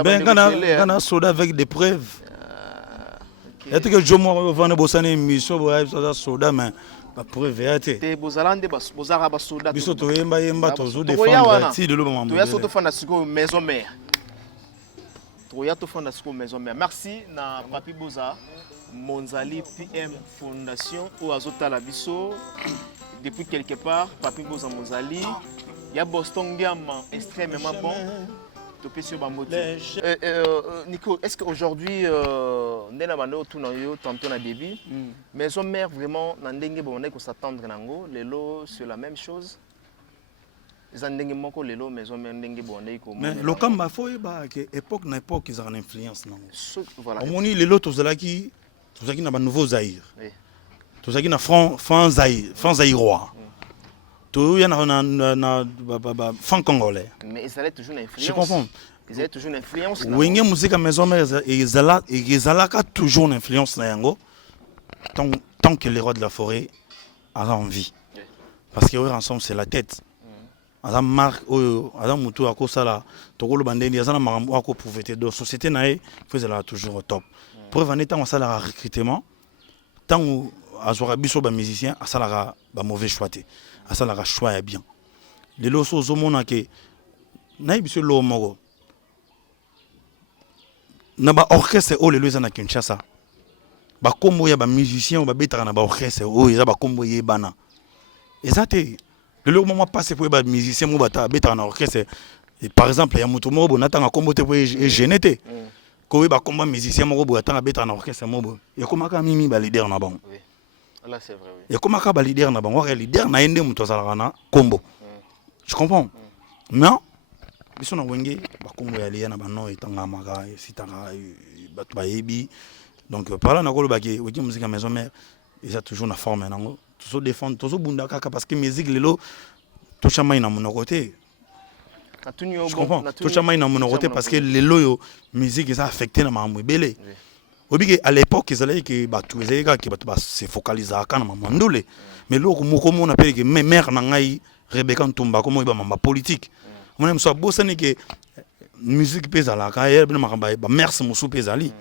Ben, un soda avec des preuves. Et que je me vends bosser une émission, soda, mais pas preuve. Te bozalande bozara ba soda. Biso to yemba tozo défendre ti de lo maman. To ya soto fana siko maison mère. To ya to fana siko maison mère. Merci na Papi Boza Monzali PM Fondation ou azota la biso depuis quelque part Papi Boza Monzali. Ya Boston Gam extrêmement bon. Topé sur ma moto. Nico, est-ce qu'aujourd'hui, tantôt na débit, maison mère vraiment, n'andenge bon on s'attendre nango, les lots sur la même chose. Les andenge moko les lots maison mère n'andenge bon mais le kamba faut que époque na époque ils ont une influence nango. Voilà. On moni les lots tous qui na ba nouveau Zaïre. Tous qui na franc zaïrois. Tout y a na franc congolais. Mais ils allaient toujours une influence. Je comprends. Ils avaient toujours une influence. Oui, la musique à maison mère ils allaient toujours une influence na yango tant que les rois de la forêt a envie. Parce que ensemble c'est la tête. Azam marque azam mutu akosala tokolo bandeni azana makambo ako pauvreté de société nae faisait là toujours au top. Preuve en étant ça recrutement tant azora biso ba musicien asala ba mauvais choix té. Asala ka choix ya bien. Les loso zomona ke nayi biso lo moko. Na ba orchestre o le loza na Kinshasa. Ba kombo ya ba musicien ba betaka na ba orchestre o eza ba kombo yebana. Ezate le moment passé pour ba musicien mo bata betaka na orchestre. Par exemple, il y a mutu mo bo natanga kombo te po e genete. Ko ba kombo musicien mo bo atanga betaka na orchestre mo bo. Ya komaka mimi ba leader na bango. Là c'est vrai. Et comment ka ba leader na bango, leader na ende muto azalaka na kombo. Je comprends. Non. Biso na wenge ba kombo ya liya na bano etanga maka sitanga batu ba yebi. Donc par là na ko ba ke wiki musique à maison mère, ils a toujours na forme nango. Toujours défendre, toujours bunda kaka parce que musique lelo to chama ina mon côté. Je comprends. To chama ina mon côté parce que lelo yo musique ça affecté na mamu belé. À l'époque, ils allaient que batu se focaliser à kana mamandole. Mais là, comme on appelle que mère nangai Rebecca Ntumba comme il mamba politique. On aime ça bosser que musique pesa la carrière bien mamba merci musu pesali.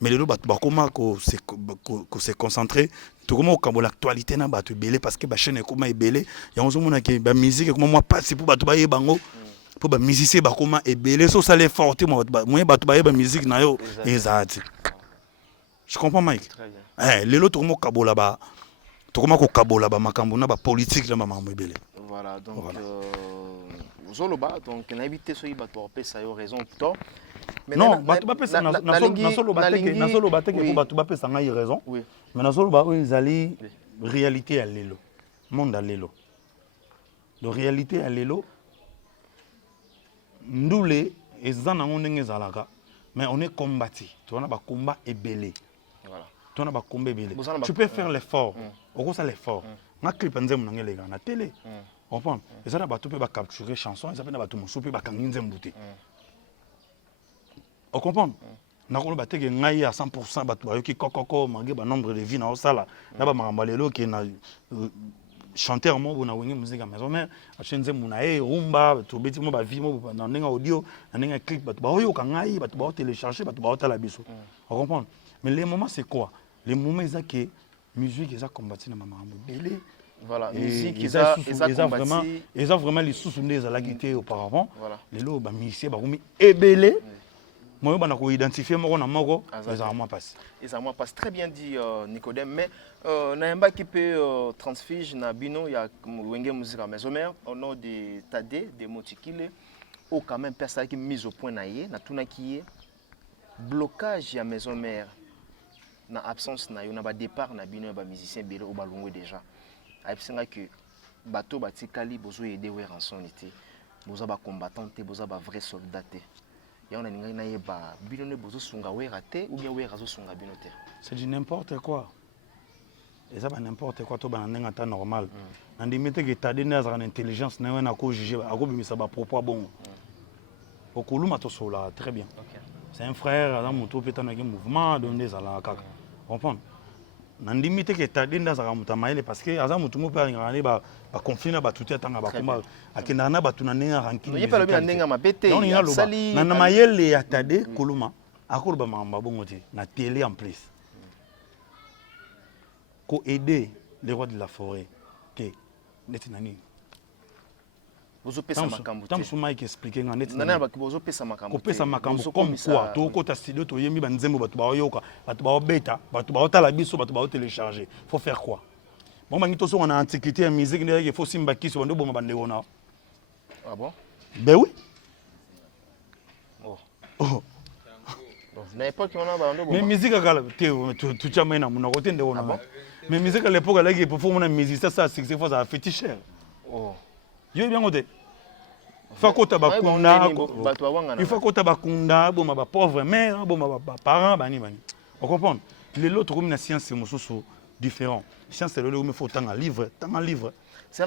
Mais le batu bakoma ko se concentrer tout comment au l'actualité na batu belé parce que ba chaîne comment est belé. Ya on mona que ba musique comment moi pas c'est pour batu ba yebango. Pour ba musicien bakoma est belé so ça les forte moi batu ba yeba musique na yo ezati. Je comprends Mike. Eh les autres comment kabola ba to comment ko kabola ba makambo na ba politique na maman belé. Voilà donc zoloba donc l'invité so yiba to pesa yo raison to. Non, batu ba pesa na solo bateke ko batu ba pesa ngai raison. Oui. Mais na solo ba ils ali réalité à lelo. Monde à lelo. De réalité à lelo. Ndoulé ezana ndenge zalaka. Mais on est combattu. Tu vois, ba combat est belé. Voilà. Tu vois, ba combat belé. Tu peux faire l'effort. Au ça l'effort. Na clip nzem na ngelega na télé. On comprend. Et ça na ba tu peux ba capturer chanson, ça peut na ba tu musupe ba kangi nzem buté. On comprend. Na ko ba teke ngai à 100% ba tu ba yoki kokoko mangé ba nombre de vie na osala. Na ba makambalelo ki na chanteur mo na wengi musique à maison mais achenze muna rumba to beti mo ba vie mo na ndenga audio na ndenga clip ba oyo kangai ba ba télécharger ba ba tala biso on comprend mais les moments c'est quoi les moments c'est que musique ils a combattu na mama belé voilà musique ils a vraiment les sous-sondés à la guitare auparavant les lo ba musicien ba komi ebelé moi on a identifié moko na moko les armes passent très bien dit Nicodème mais naemba qui peut transfige na bino ya wenge musique à maison mère au nom de Tadé de Motikile ou quand même personne qui mise au point na yé na tuna qui est blocage ya maison mère na absence na yo na ba départ na bino ba musicien belé au balongo déjà aipsenga que bateau batikali bozo aider we rançon été bozo ba combattant te bozo ba vrai soldat te. C'est du n'importe quoi. Et ça va n'importe quoi, tout le temps normal. On dit que tu as une intelligence, tu as jugé, tu as propre bon. Au Koulouma, très bien. C'est un frère, il a un mouvement, il a un comprendre. nandimi te ke tade ndazaka moto amayele parce que aza moto moko mpe alingaka ne baconflit na bato te atanga bakomba akendaka na bato na ndenge ya rankine na mayele ya tade koluma akoloba makambo abongo te na télé en plus ko aider les rois de la forêt ke neti nani tamosu mike expliqué nga neti kopesa makambo comme quoi tokota studio toyembi banzembo bato baoyoka bato baobeta bato baotala biso bato baotélécharger faut faire quoi bon bangi tosonga na antiquité ya musique ndenge faut simba kiso bando bonga bandeko na ah bon ben oui oh na époque on a bando bonga mais musique akala te tu chama ina muna kote ndeko na mais musique à l'époque là qui pour faire mon musicien ça succès faut ça fait cher oh yo bien côté faut que tabakunda il faut que tabakunda bon ma pauvre mère bon ma parents bani on comprend les autres comme la science c'est mosusu différent science c'est le mais faut tant un livre c'est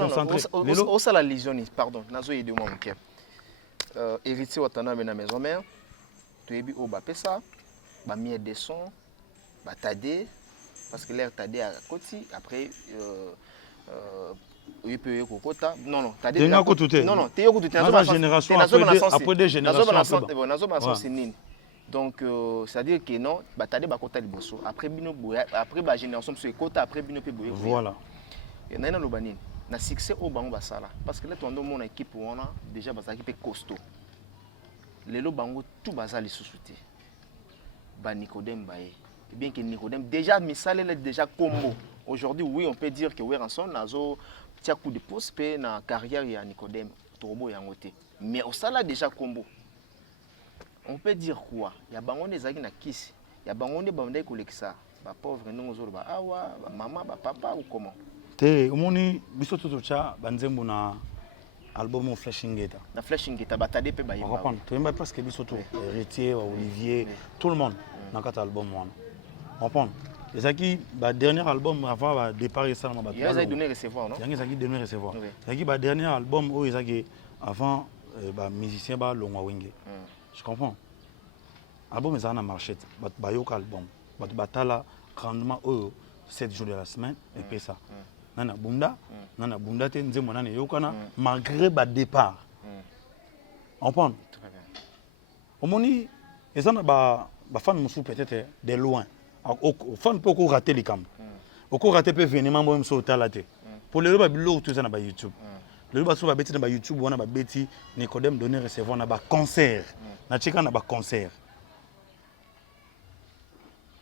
au ça la lésioniste pardon nazo aider moi mon héritier watana na maison mère tu ebi o ba pesa ba mieux des sons ba tadé parce que l'air tadé à côté après oui peut kokota non tadé non t'es yokutu t'es génération après des générations c'est nini donc c'est à dire que non ba tadé ba kota liboso après bino boya après ba génération so ekota après bino pe boya voilà et na lo banini na succès au bango basala parce que là tu mon équipe on a déjà basaki pe costaud lelo bango tout basali sous-souté ba Nicodème baye bien que Nicodème déjà misale est déjà combo aujourd'hui oui on peut dire que Weranson nazo tia coup de pouce pe na carrière ya Nicodème Torobo yangote mais au sala déjà combo on peut dire quoi ya bango nezaki na kisi ya bango ne bandai kolekisa ba pauvre ndongo zolo ba awa ba mama ba papa ou comment te omoni biso toto cha banzembo na album Flashing Geta na Flashing Geta batade pe ba yeba to yemba parce que biso to Héritier Olivier tout le monde na kata album wana comprendre ezaki ba dernier album avant ba départ ça na ba il a donné recevoir non ezaki donné recevoir ezaki ba dernier album o ezaki avant ba musicien ba longwa wenge je comprends album ça na marché ba yoka album ba batala rendement 7 jours de la semaine et puis ça nana bunda te nzembo nana yokana malgré ba départ on comprend très bien omoni ezana ba fan musu peut-être de loin au fan peut ko rater les camps au ko rater peut venir membre mso talate pour le ba bilo tout ça na ba YouTube le ba so ba beti na ba YouTube wana ba beti Nicodème donner recevoir na ba concert na chika na ba concert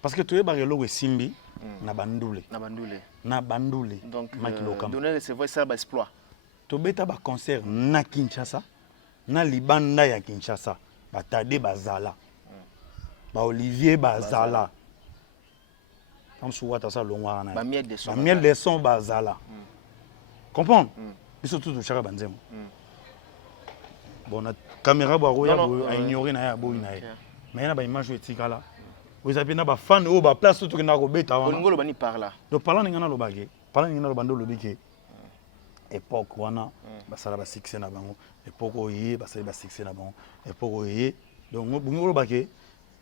parce que tu es barrelo we simbi na bandule donc donner recevoir ça ba exploit to beta ba concert na Kinshasa na libanda ya Kinshasa ba tade bazala ba Olivier bazala comme sur wata ça longwa na ba miel de son bazala comprendre biso tout chaka banzemo bon na caméra ba roya a ignorer na ya bo na ye mais na ba image etikala vous avez na ba fan o ba place tout na ko beta wana ngolo bani parla do parla ngana lo bage parla ngana lo bando lo bike époque wana ba sala ba succès na bango époque oye ba sala ba succès na bango époque oye donc ngolo bage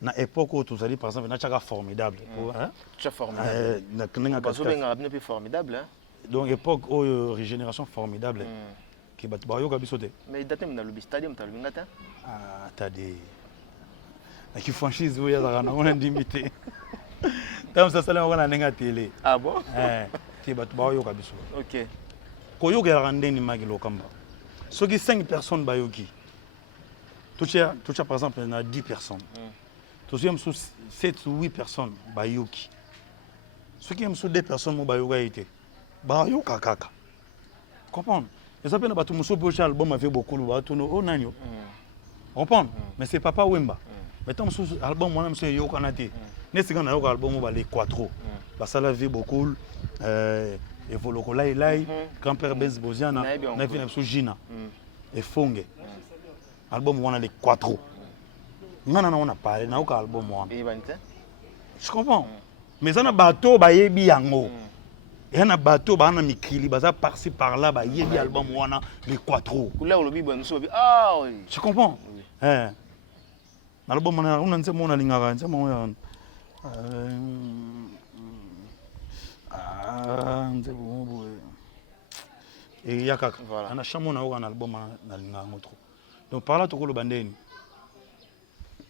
na époque où tous allez par exemple na chaka formidable hein tu formidable na kninga ka sobenga bien plus formidable hein donc époque o régénération formidable qui bat ba yo ka bisote mais datem na le stadium ta le ngata ah tade na ki franchise oya za na on ndimité tam ça sala on na télé ah bon ti bat ba yo ka biso OK ko yo ga randeni magilo kamba soki 5 personnes ba yoki toucha par exemple na 10 personnes Deuxième sous 7 ou 8 personnes bayoki. Ceux qui aiment sous 2 personnes mo bayoka été. Bayoka kaka. Comprendre. Et ça peut pas tout muso poche album a fait beaucoup ba tout no nanyo. Comprendre. Mais c'est papa Wemba. Mais tant sous album moi monsieur yoka naté. Nest quand na yoka album ba les 4. Ba ça la vie beaucoup et voloko lai grand-père Benz Boziana na fi na sous Gina. Et Fonge. Album on a les 4. Non, on a parlé, on a un album. Je comprends. Mais on a un bateau, on a un bateau, on a un bateau, on a un mikili, on a par-ci par-là, on a un album, on a les 4. Je comprends. L'album, on a un Et yakaka. Voilà. On a chamon na un album na linga ngotro. Donc par là to ko lo bandeni.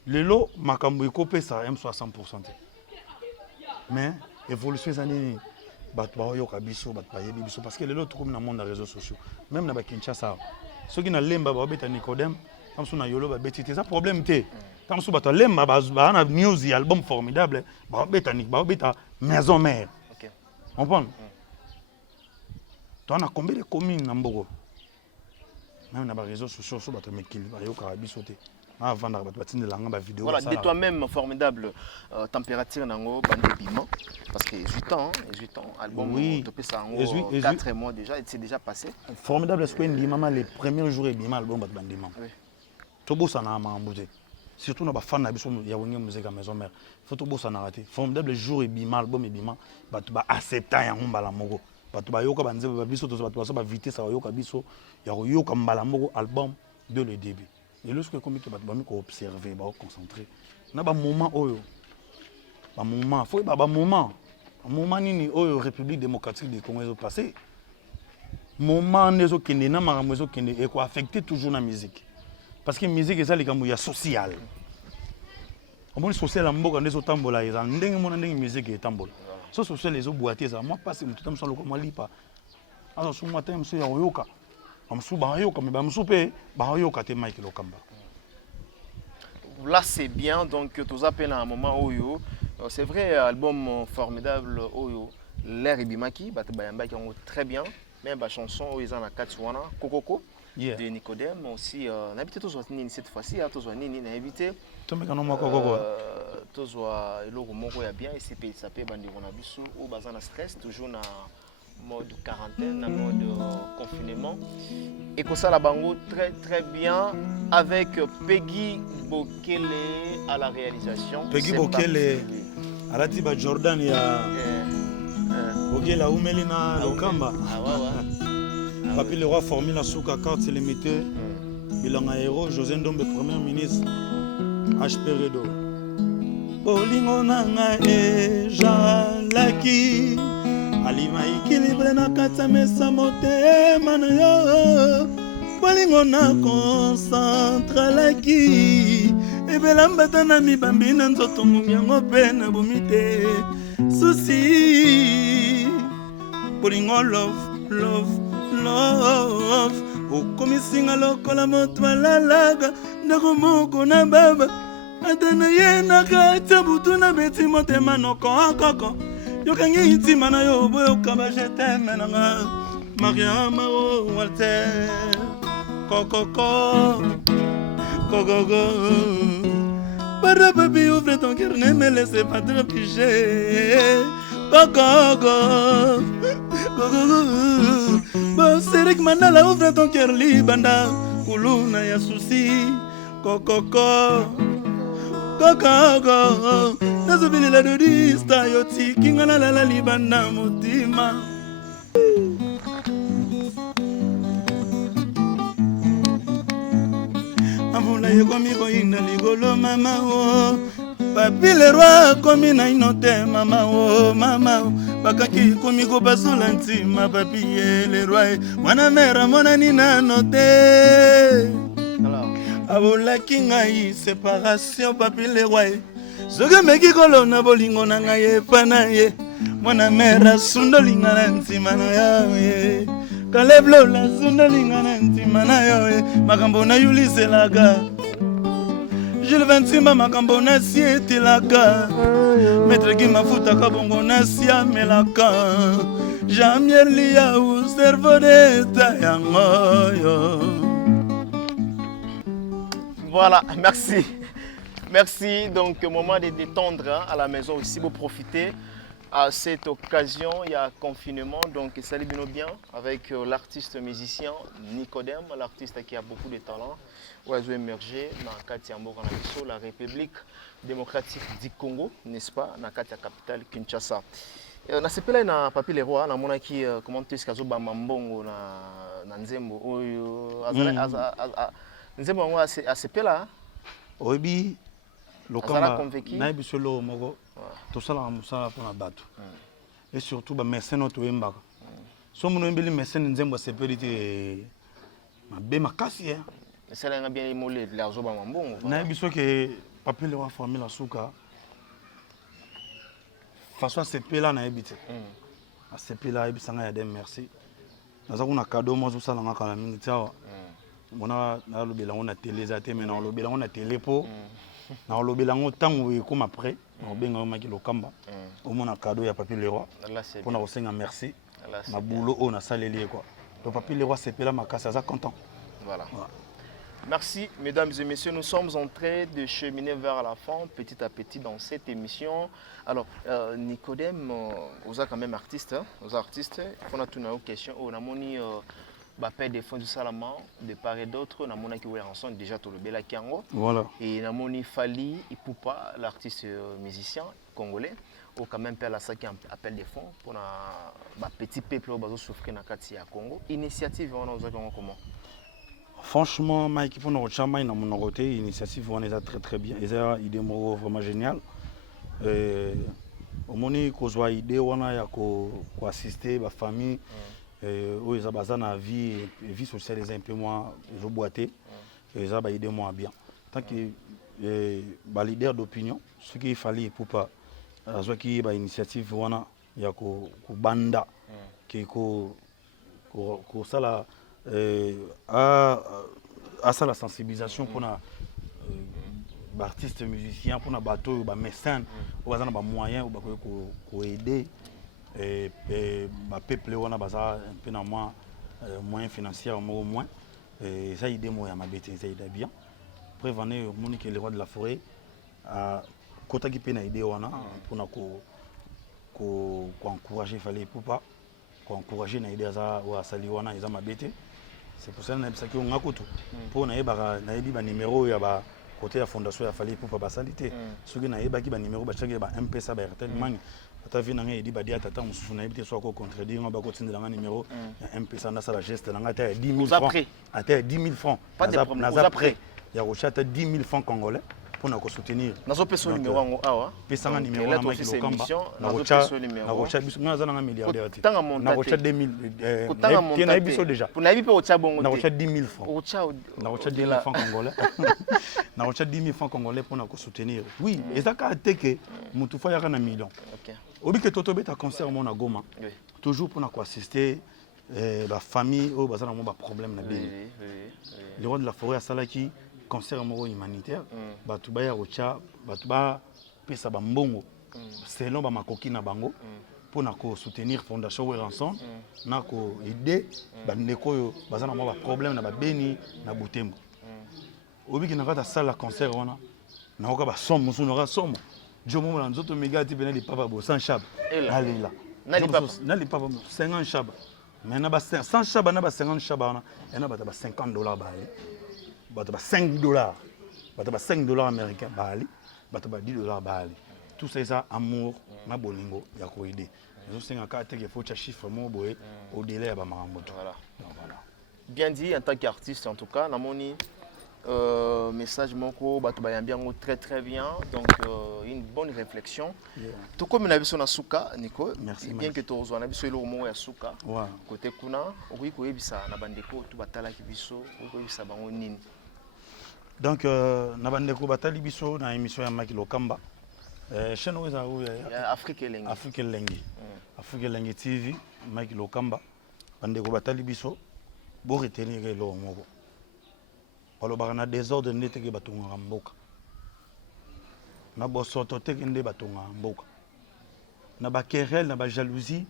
Lelo makambo ikope ça M60%. Mais évolution des années bat ba yoka biso bat ba yebi biso parce que lelo to comme na monde des réseaux sociaux. Même na ba Kinshasa. Ceux qui na lemba ba beta Nicodème, comme so na yolo ba beti c'est ça problème té. Comme so ba lemba ba na news album formidable ba beta maison mère. OK. On comprend? Tu as combien de communes dans Mbogo? Même dans les réseaux sociaux, tu as mis avant de vidéo. Voilà, de toi-même, formidable température nango bande piment parce que 8 ans, album oui. topé ça en 4 mois déjà, c'est déjà passé. Formidable est-ce que maman les premiers jours et bima album bande piment. Oui. To bossa na mamboute. Surtout na ba fan na biso ya wonge musique à maison mère. Faut to bossa na raté. Formidable jour et bima album et bima ba to ba accepter ya mbala moko. Bato bayoka banzebe babiso to bato baso ba vitesse bayoka biso ya yoka mbala moko album de le début. Et lorsque comme que bato bami ko observer ba concentrer na ba moment oyo ba moment faut ba moment nini oyo République démocratique du Congo est passé moment nezo kende na makambo ezo kende et ko affecter toujours na musique parce que musique eza likambo ya social omoni social ya mboka nezo tambola eza ndenge mona ndenge musique etambola. So social les boîtiers ça moi pas c'est tout temps le comme lipa alors sur moi temps ya yoka amsu ba yoka mais ba msupe ba yoka te Mike Lokamba. Là c'est bien donc tous appels à un moment oyo c'est vrai album formidable oyo l'air ibimaki bat bayamba qui ont très bien même ba chanson oyo ils en a 4 wana kokoko de Nicodème aussi n'habité tous nini cette fois-ci tous nini n'habité tozwa eloko moko ya bien et ça peut bandi on a biso ou bazana stress toujours na mode quarantaine na mode confinement et que ça la bango très très bien avec Peggy Bokele à la réalisation. Peggy Bokele arati ba Jordan ya Bokele umelina Lokamba. Ah ouais. Papi le roi formule suka carte limitée bilanga héros José Ndombe premier ministre HP Redo. Bolingo nanga ejalaki alima équilibre na kati mesa motema na yo bolingo na concentralaki ebelambata na mibambi na nzoto yango mpe na bomite susi bolingo love okomisinga lokola moto alalaga ndako moko na baba atana ye na kati ya butu na beti motema nokokoko yokangi ntima na yo boyoka ba je t'aime nanga Mariama o Walter kokoko para baby ouvre ton cœur ne me laisse pas te piger kokoko bo Serik Mandala ouvre ton cœur libanda kuluna ya souci kokoko nazobili la dodista yoti kinga la libanda motima amvula yekomi koyina ligolo mama o papi le roi komi na inote mama o bakaki komi kopasola ntima papi ye le roi mwana mera monani nano te abolaki ngai séparation papi le roi soki meki kolona bolingo na ngai epa na ye mwana mera sundolinga na ntima na yo ye kaleblola sundolinga na ntima na yo ye makambo na yuliselaka Jules Ventimba makambo na si etelaka maître ki mafutaka bongo na si amelaka Jean-Mier Liaou cerveau d'État yango yo. Voilà, merci. Merci. Donc, moment de détendre à la maison aussi, pour profiter à cette occasion. Il y a confinement, donc salut bien avec l'artiste musicien Nicodème, l'artiste qui a beaucoup de talent. Où elle a émergé dans la République démocratique du Congo, n'est-ce pas, dans la capitale Kinshasa. Na sepela na papi le roi na mona ki comment tu eskazo ba mambongo na nzembo oyo azala nzembo ngo asepela obi lokamba na biso lo moko to sala musala pona bato et surtout ba mécène to yembaka so muno yembeli mécène nzembo sepelité mabe makasi hein ça là bien imolé l'argent ba mbongo na biso ke papier le wa famille la suka façon sepela na ebité a sepela ebisanga ya dem merci naza kuna cadeau mo zo sala ngaka na mingi tawa mona na lobela ngona télé za te mais na lobela ngona télé po na lobela ngo tango e comme après na benga maki lokamba au mona cadeau ya papier le roi pour na osenga merci na boulot on a saleli quoi le papier le roi sepela makasa za content voilà. Merci, mesdames et messieurs. Nous sommes en train de cheminer vers la fin, petit à petit, dans cette émission. Alors, Nicodème, vous êtes quand même artiste. Hein? Vous êtes artiste. On a tout une question. On a moni Bapé de fonds du Salaman, de part et d'autre. On a moni qui est ensemble déjà tout le Bela Kiango. Voilà. Et on a moni Fali Ipupa, l'artiste musicien congolais. Ou quand même père la ça qui appelle des fonds pour un petit peuple qui souffre dans le Congo. Initiative, on a comment? Franchement, Mike, pour notre chambre, dans mon côté, l'initiative on est très très bien. Ils ont une idée vraiment géniale. Au moment où ils ont une idée, on a assister la famille, où ils ont besoin de vie sociale, ils ont un peu moins boité, ils ont une idée moins bien. Tant que les leaders d'opinion, ce qu'il fallait pour pas, ce qui est l'initiative, on a banda, qui est ça là. À ça la sensibilisation pour les artistes musiciens, pour les bateaux, les médecins, pour les moyens pour aider le peuple on a un peu moins moyens financiers au moins et ça aide moi à ma bête ça aide bien prévenir Monique les rois de la forêt à côté qui peut aider on a pour encourager fallait pour pas encourager na aider ça ou à saluer on a ils ma bête. C'est pour ça que nous avons pour nous numéro ya ba côté la fondation ya fallait pour pas salité ceux qui n'avaient pas numéro ba chaque ba MP ça ba Airtel Money ata vina ngai di ba dia tata mususu na ebité soit ko contredire on ba ko tindela nga numéro ya MP ça na ça la geste na nga ta 10 000 francs ata 10 000 francs pas de problème vous après ya rochata 10 000 francs congolais pour nous soutenir. Nazo peso numéro ngo awa. Pesa nga numéro na maki lokamba. Na rocha biso nga zana nga milliardaire ti. Na rocha 2000 qui na biso déjà. Pour na biso rocha bongo. Na rocha 10 000 francs. Na rocha 10 000 francs congolais. Na rocha 10 000 francs congolais pour nous soutenir. Oui, et ça ka teke mutu fa ya na million. OK. Obi ke toto beta concert mo na Goma. Toujours pour nous assister la famille au bazana mo ba problème na bien. Le roi de la forêt à Salaki concert humanitaire batu ba ya rocha batu ba pesa ba mbongo selon ba makoki na bango pour na ko soutenir fondation Weranson na ko aider ba ndeko yo bazana mo ba problème na ba beni na Butembo obiki na kata sala concert wana na ko ba somme musu na somme jo mo na nzoto megati pena di papa bo sans chab alila na li papa 50 chab mais na ba 100 chab na ba 50 chab na na ba $50 ba $5, $5 américains, $10 Bali. Tout ça, c'est amour, ma bolingo, il y a quoi aider. Je sais qu'il faut que chiffre au délai à Bamaramboto. Voilà. Bien dit, en tant qu'artiste, en tout cas, Namoni, message moko, très très bien. Donc, une bonne réflexion. Tout comme on a vu sur Nasuka, Nico, bien que tu rejoignes, on a vu sur le mot Yasuka. Côté Kuna, oui, quoi, bisa, Nabandeko, tout batala qui biso, oui, bisa, bangonin. Donc, Nabandeko batali biso dans l'émission de Maki Lokamba. Chaîne où Afrique Lengi. Afrique Lengi. Afrique Lengi TV, Maki Lokamba. Bandeko batali biso, bo retenir le moko. Balobaka na désordre ndete ke batonga mboka. Na bosoto te kende batonga mboka. Na ba querelle, na ba jalousie,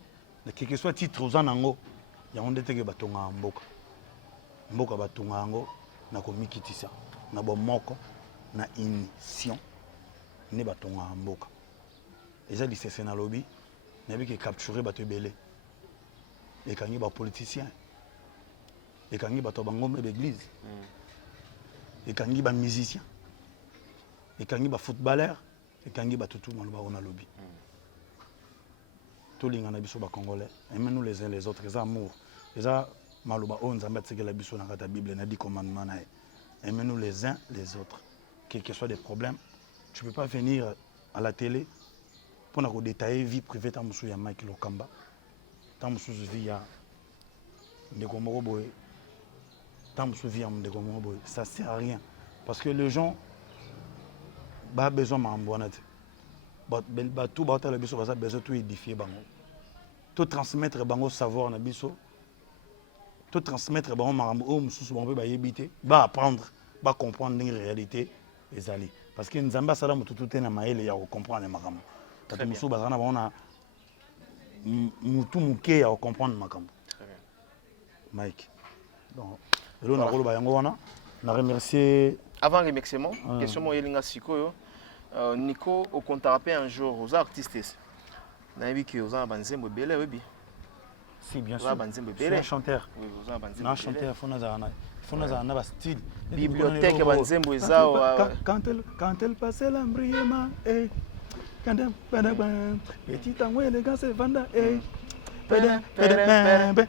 na quelque soit titre aux anango, ya ndete ke batonga mboka. Mboka batonga ngo na komikitisa. Na bo moko na émission ne batonga mboka. Eza lisese na lobby, na bi ke capturer bato belé. Et kangi ba politicien. Et kangi bato bangombe d'église. Et kangi ba musicien. Et kangi ba footballeur. Et kangi ba tout le monde na lobby. Tout linga na biso ba congolais. Aimez-nous les uns les autres, les amours. Les maloba on nzamba tseke la biso na kata Bible na 10 commandements na. Aimez-nous les uns les autres. Quel que soit des problèmes, tu ne peux pas venir à la télé pour détailler vie privée tant monsieur ya Mike Lokamba tant monsieur vie ya ndeko moko boye tant monsieur vie ya ndeko moko boye ça sert à rien parce que les gens ba besoin m'embonner ba tout ba ta la biso ba besoin tout édifier bango tout transmettre bango savoir na biso tout transmettre bango marambo o mususu bango ba yebité ba apprendre ba comprendre une réalité ezali parce que nzamba sala mutu tout na maele ya comprendre makambo tatu mususu bazana bango na mutu muke ya comprendre makambo très bien Mike donc le na rolo ba yango wana na remercier avant remerciement question mo yelinga sikoyo Nico au compte rappel un jour aux artistes nayebi que aux banzembo belé webi si bien sûr je suis un chanteur oui aux banzembo na chanteur fona za na ba style bibliothèque banzembo ezao quand elle passait l'embriema quand petit tango élégance vanda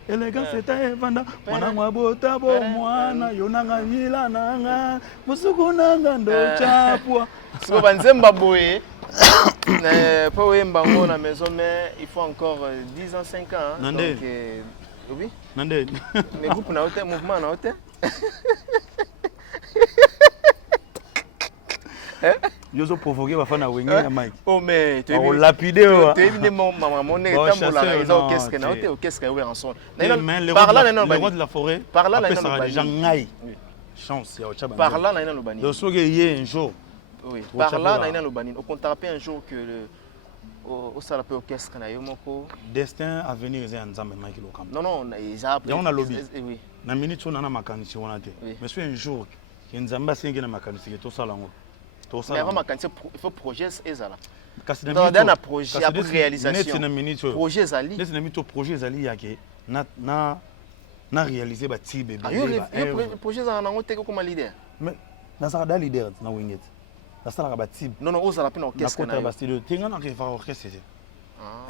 élégance était vanda mwana mwabota bo mwana yonanga mila nanga musuku nanga ndo chapwa siko banzemba boye pour wemba ngona maison mais il faut encore 10 ans 5 ans donc oui nande mais groupe na hôtel mouvement na hôtel yozo provoquer bafana wenge ya Mike oh mais tu es lapidé wa tu es évidemment maman ne tambola ils ont qu'est-ce que na hôtel qu'est-ce que ouais en son par là le roi de la forêt par là là ça déjà ngai chance ya chaba par là na lo bani donc soge yé un jour oui par là na lo bani au compte rappel un jour que le au salape orchestre na yo moko destin à venir za nzambe Mike Lokamba non ils a on a lobby oui na minute on a makanisi wana te mais c'est un jour que nzamba sengi na makanisi to salango mais vraiment quand il faut projet ezala dans un projet après réalisation projet ezali net na mito projet ezali yake na réaliser ba ti bébé projet ezala nango te comme leader mais na ça da leader na winget na ça ba ti non ozala pe na orchestre na ba studio te ngana ke fa orchestre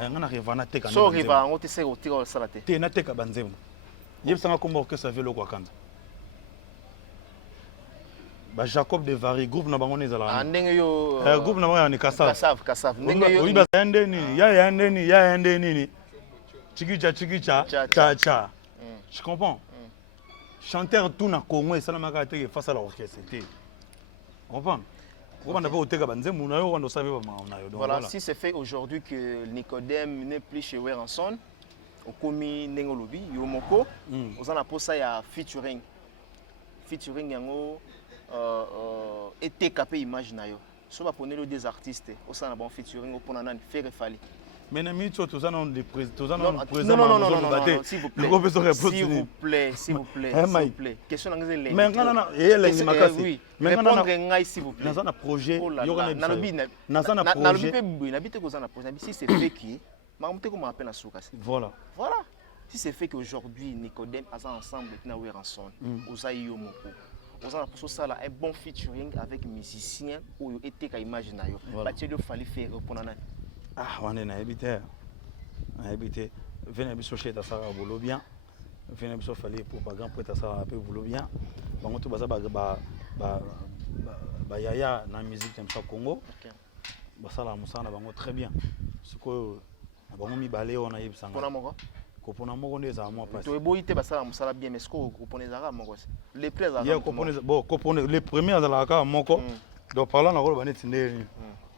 ngana ke va na te kana so riva ngo te se o tira sala te na te ka banzembo yebsanga komba orchestre velo kwa kanza ba Jacob de Vary groupe na bango nezala ndenge yo groupe na bango ni Kassav ndenge yo oyiba yande nini ya yande nini chikicha cha je comprends chanteur tout na Congo et ça na maka te face à l'orchestre te comprendre on va pas oteka banzembo na yo on doit savoir na yo donc voilà si c'est fait aujourd'hui que Nicodème n'est plus chez Weranson au komi ndenge lobi yo moko ozana posa ya featuring yango été capé image na yo so ba ponelo des artistes au sana bon featuring au pona nani faire fali mais na mito tozana on des président non s'il vous plaît s'il vous plaît question ngeze lengi mais ngana lengi makasi mais répondre ngai s'il vous plaît na projet yokana na lobi na lobi pe boui na bité ko za na projet si c'est fait qui mamute ko m'appelle na souka voilà si c'est fait qu'aujourd'hui Nicodème a ensemble na Weranson ozayi yo moko ozana pour ça là un bon featuring avec musicien ou été ka image na yo batie le fallait faire pour nana on est na habité venez biso chez ta sara bolo bien venez biso fallait propagande pour ta sara peu bolo bien bango to baza ba yaya na musique de Congo basala musana bango très bien siko na bango mi balé on a yebsanga pona moko kopona moko ndeza moi passe to eboyite basala musala bien mais siko kopona zaka moko les près à kopona les premiers à la ka moko donc parlant na ko baneti ndeni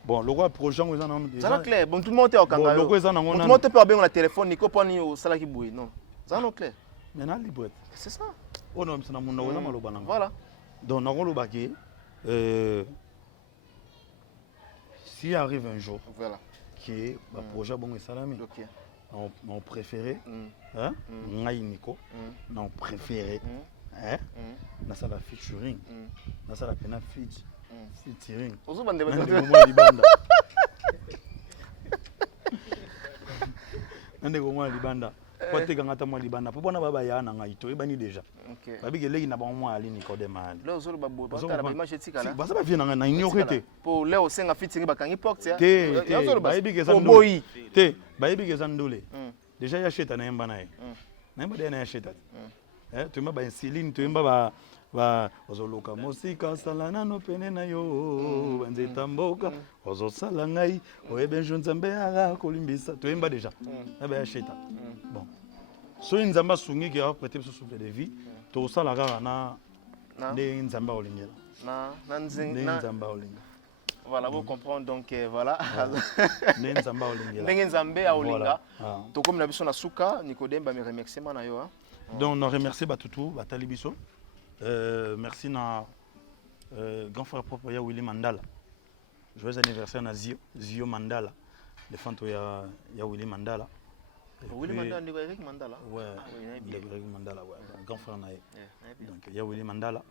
bon le roi projet ngo ezana ça clair bon tout le monde est au kanga le roi ezana ngona tout le monde peut bien la téléphone ni koponi au sala ki boui non ça non clair maintenant libre c'est ça on a msana munda wala maloba nanga voilà donc na ko loba ke si arrive un jour voilà qui ba projet bon esalami OK mon préféré hein ngai Nico non préféré hein na sala featuring na sala pena featuring ozo bande libanda nande ko mwa libanda ko teka ngata mwa libanda po bona baba ya na ngai to ebani déjà OK babi ke leki na ba mwa ali Nicodème ali là ozo ba bo ba kala ba image etika là ba sa ba vie na ignorité po leo senga featuring ba kangi porte ya te babi ke sandule te babi ke sandule déjà ya cheta na yamba nae na yamba na ya cheta tu mba ba insuline tu mba ozoloka mosika sala nano pene na yo banzeta mboka ozosala ngai oyebe nzambe akolimbisa toyemba déjà naba ya sheta bon soki nzambe asungi ki aprete biso souffle de vie tosala kaka na nde nzambe olingela nde nzambe olingela. Voilà, vous comprenez donc voilà. Ndenge nzambe aolinga. To comme na biso na suka Nicodème ba me remercier na yo. Donc on remercie Batutu, Batali biso. Merci na grand frère propre ya Willy Mandala. Joyeux anniversaire na Zio Mandala. Le fanto ya Willy Mandala. Willy Mandala ndiko Eric Mandala. Ouais, Eric Mandala ouais, grand frère na. Donc ya Willy Mandala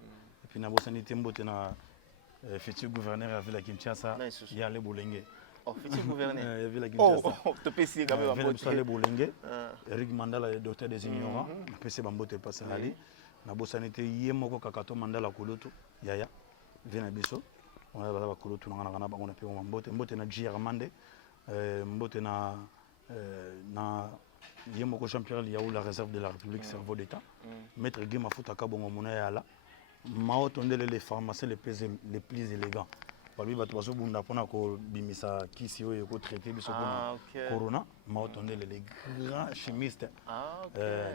et puis na bosani tembote na futur gouverneur de la ville de Kinshasa, il y a les Boulengé. Oh, futur gouverneur. La ville de Kinshasa. Oh, tu peux essayer quand même à porter. Les Boulengé. Eric Mandala, le docteur des ignorants. On peut se bamboter passer là. Na bosanité yemoko kakato Mandala koloto. Yaya. Viens à Bisso. On a la koloto na ngana on a pu bamboter. Mbote na J Armande. Mbote na yemoko champion il y a la réserve de la République cerveau d'État. Maître Guy Mafuta Kabongo Mona yala. Mao tondele les pharmaciens les plus élégants. Par lui bato baso bunda pona ko bimisa kisi yo ko traiter biso pona corona. Mao tondele les grands chimistes.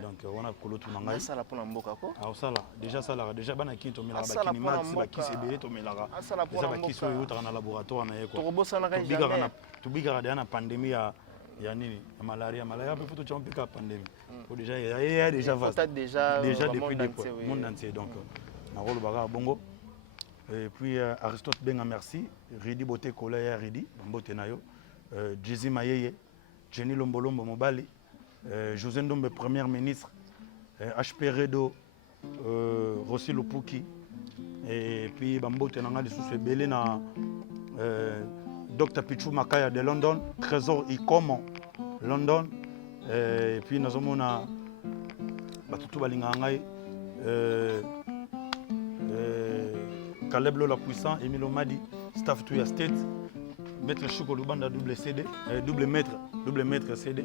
Donc on a kolo tu nanga. Ça la pona mboka ko. Ah ça là déjà ça là déjà bana ki to mela ba kini max ba kisi ebele to mela. Déjà ba kisi yo ta na laboratoire na yeko. To robosa na jamais. To biga na pandémie ya nini malaria peut faut to champion pandémie. Déjà il y a déjà vaste. Déjà depuis le monde entier donc bongo. Et puis Aristote Benga merci, Ridi Bote Kola ya Ridi, Mbote Nayo, Jésus Mayeye, Jenny Lombolombo Mobali, José Ndombe Premier ministre, HP Redo, Rossi Lopuki, et puis Mbote Nanga de Sousse Belé na Dr Pichou Makaya de London, Trésor Ikomo London, et puis nous avons Batutu Balinga Ngai. Caleb Lola Puissant, Emile Omadi, staff to your state, maître Chouko Lubanda double CD, double maître CD,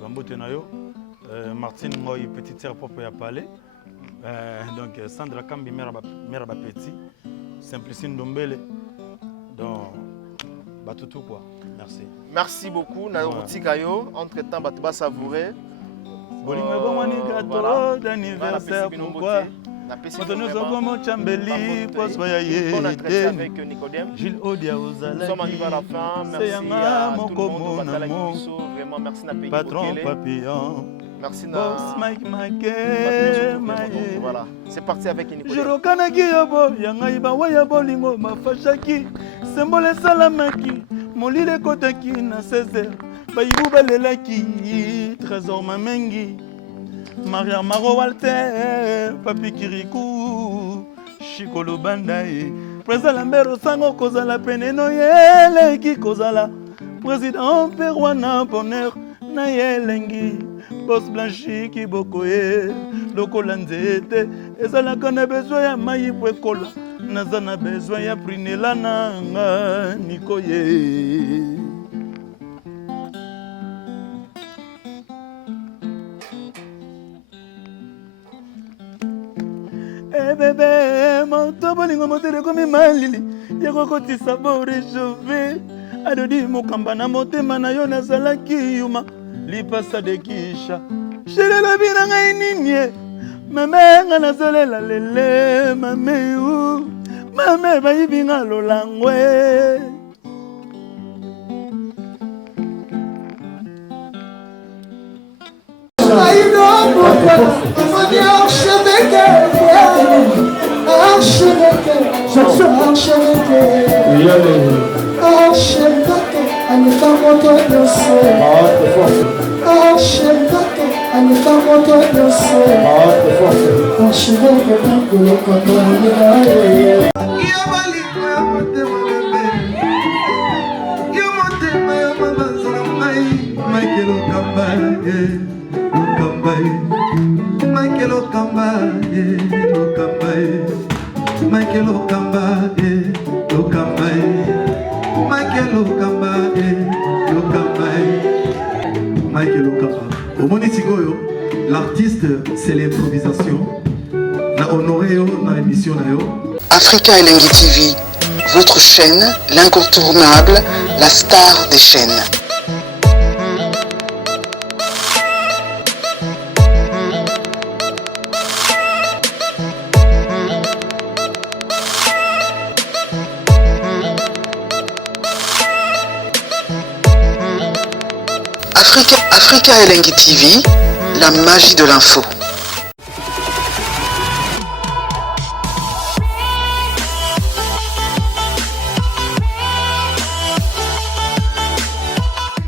Bambo Tenayo, Martine Ngoy, petite sœur propre à Palais, donc Sandra Kambi, mère Petit, Simplicine Dombele, donc Batutu quoi, merci. Merci beaucoup, Naruti Kayo, entre-temps, Batuba Savouré. Bolinga Bomani gâteau d'anniversaire, pourquoi? Nous sommes avec Nicodème. Gilles Odia aux Nous sommes arrivés à la fin. Merci à tout le monde. Vraiment, merci à Pays Patron Papillon. Merci Boss Mike. Voilà, c'est parti avec Nicodème. Jirokanaki yobo, yangaiba waya bolingo mafashaki. Symbole salamaki, molile kotaki na 16h. Bayibu balelaki, trésor mamengi. Maria Maro Walter, Papi Kirikou, Chikolo Bandaye, Président Lambert Sango Kozala Peneno Yele Ki Kozala, Président Perouana Bonheur Nayelengi, Boss Blanchi Kibokoye, Loko Lanzete, Ezala Kone besoin ya Mayi Pwekola, Nazana besoin ya Prinela Nanga Nikoye. Bébé, mon tobolingo motere comme malili, yako ti sabo réchauffé, adodi mokamba motema na yo nazalaki yuma, lipasa de kisha, chere la binanga ininye, mamenga nazolela lele, mameu, mame bayibinga lolangwe. L'artiste, c'est l'improvisation. Na na honoré yo na émission na yo. Africa Elengi TV, votre chaîne, l'incontournable, la star des chaînes. Africa Elengi TV, la magie de l'info.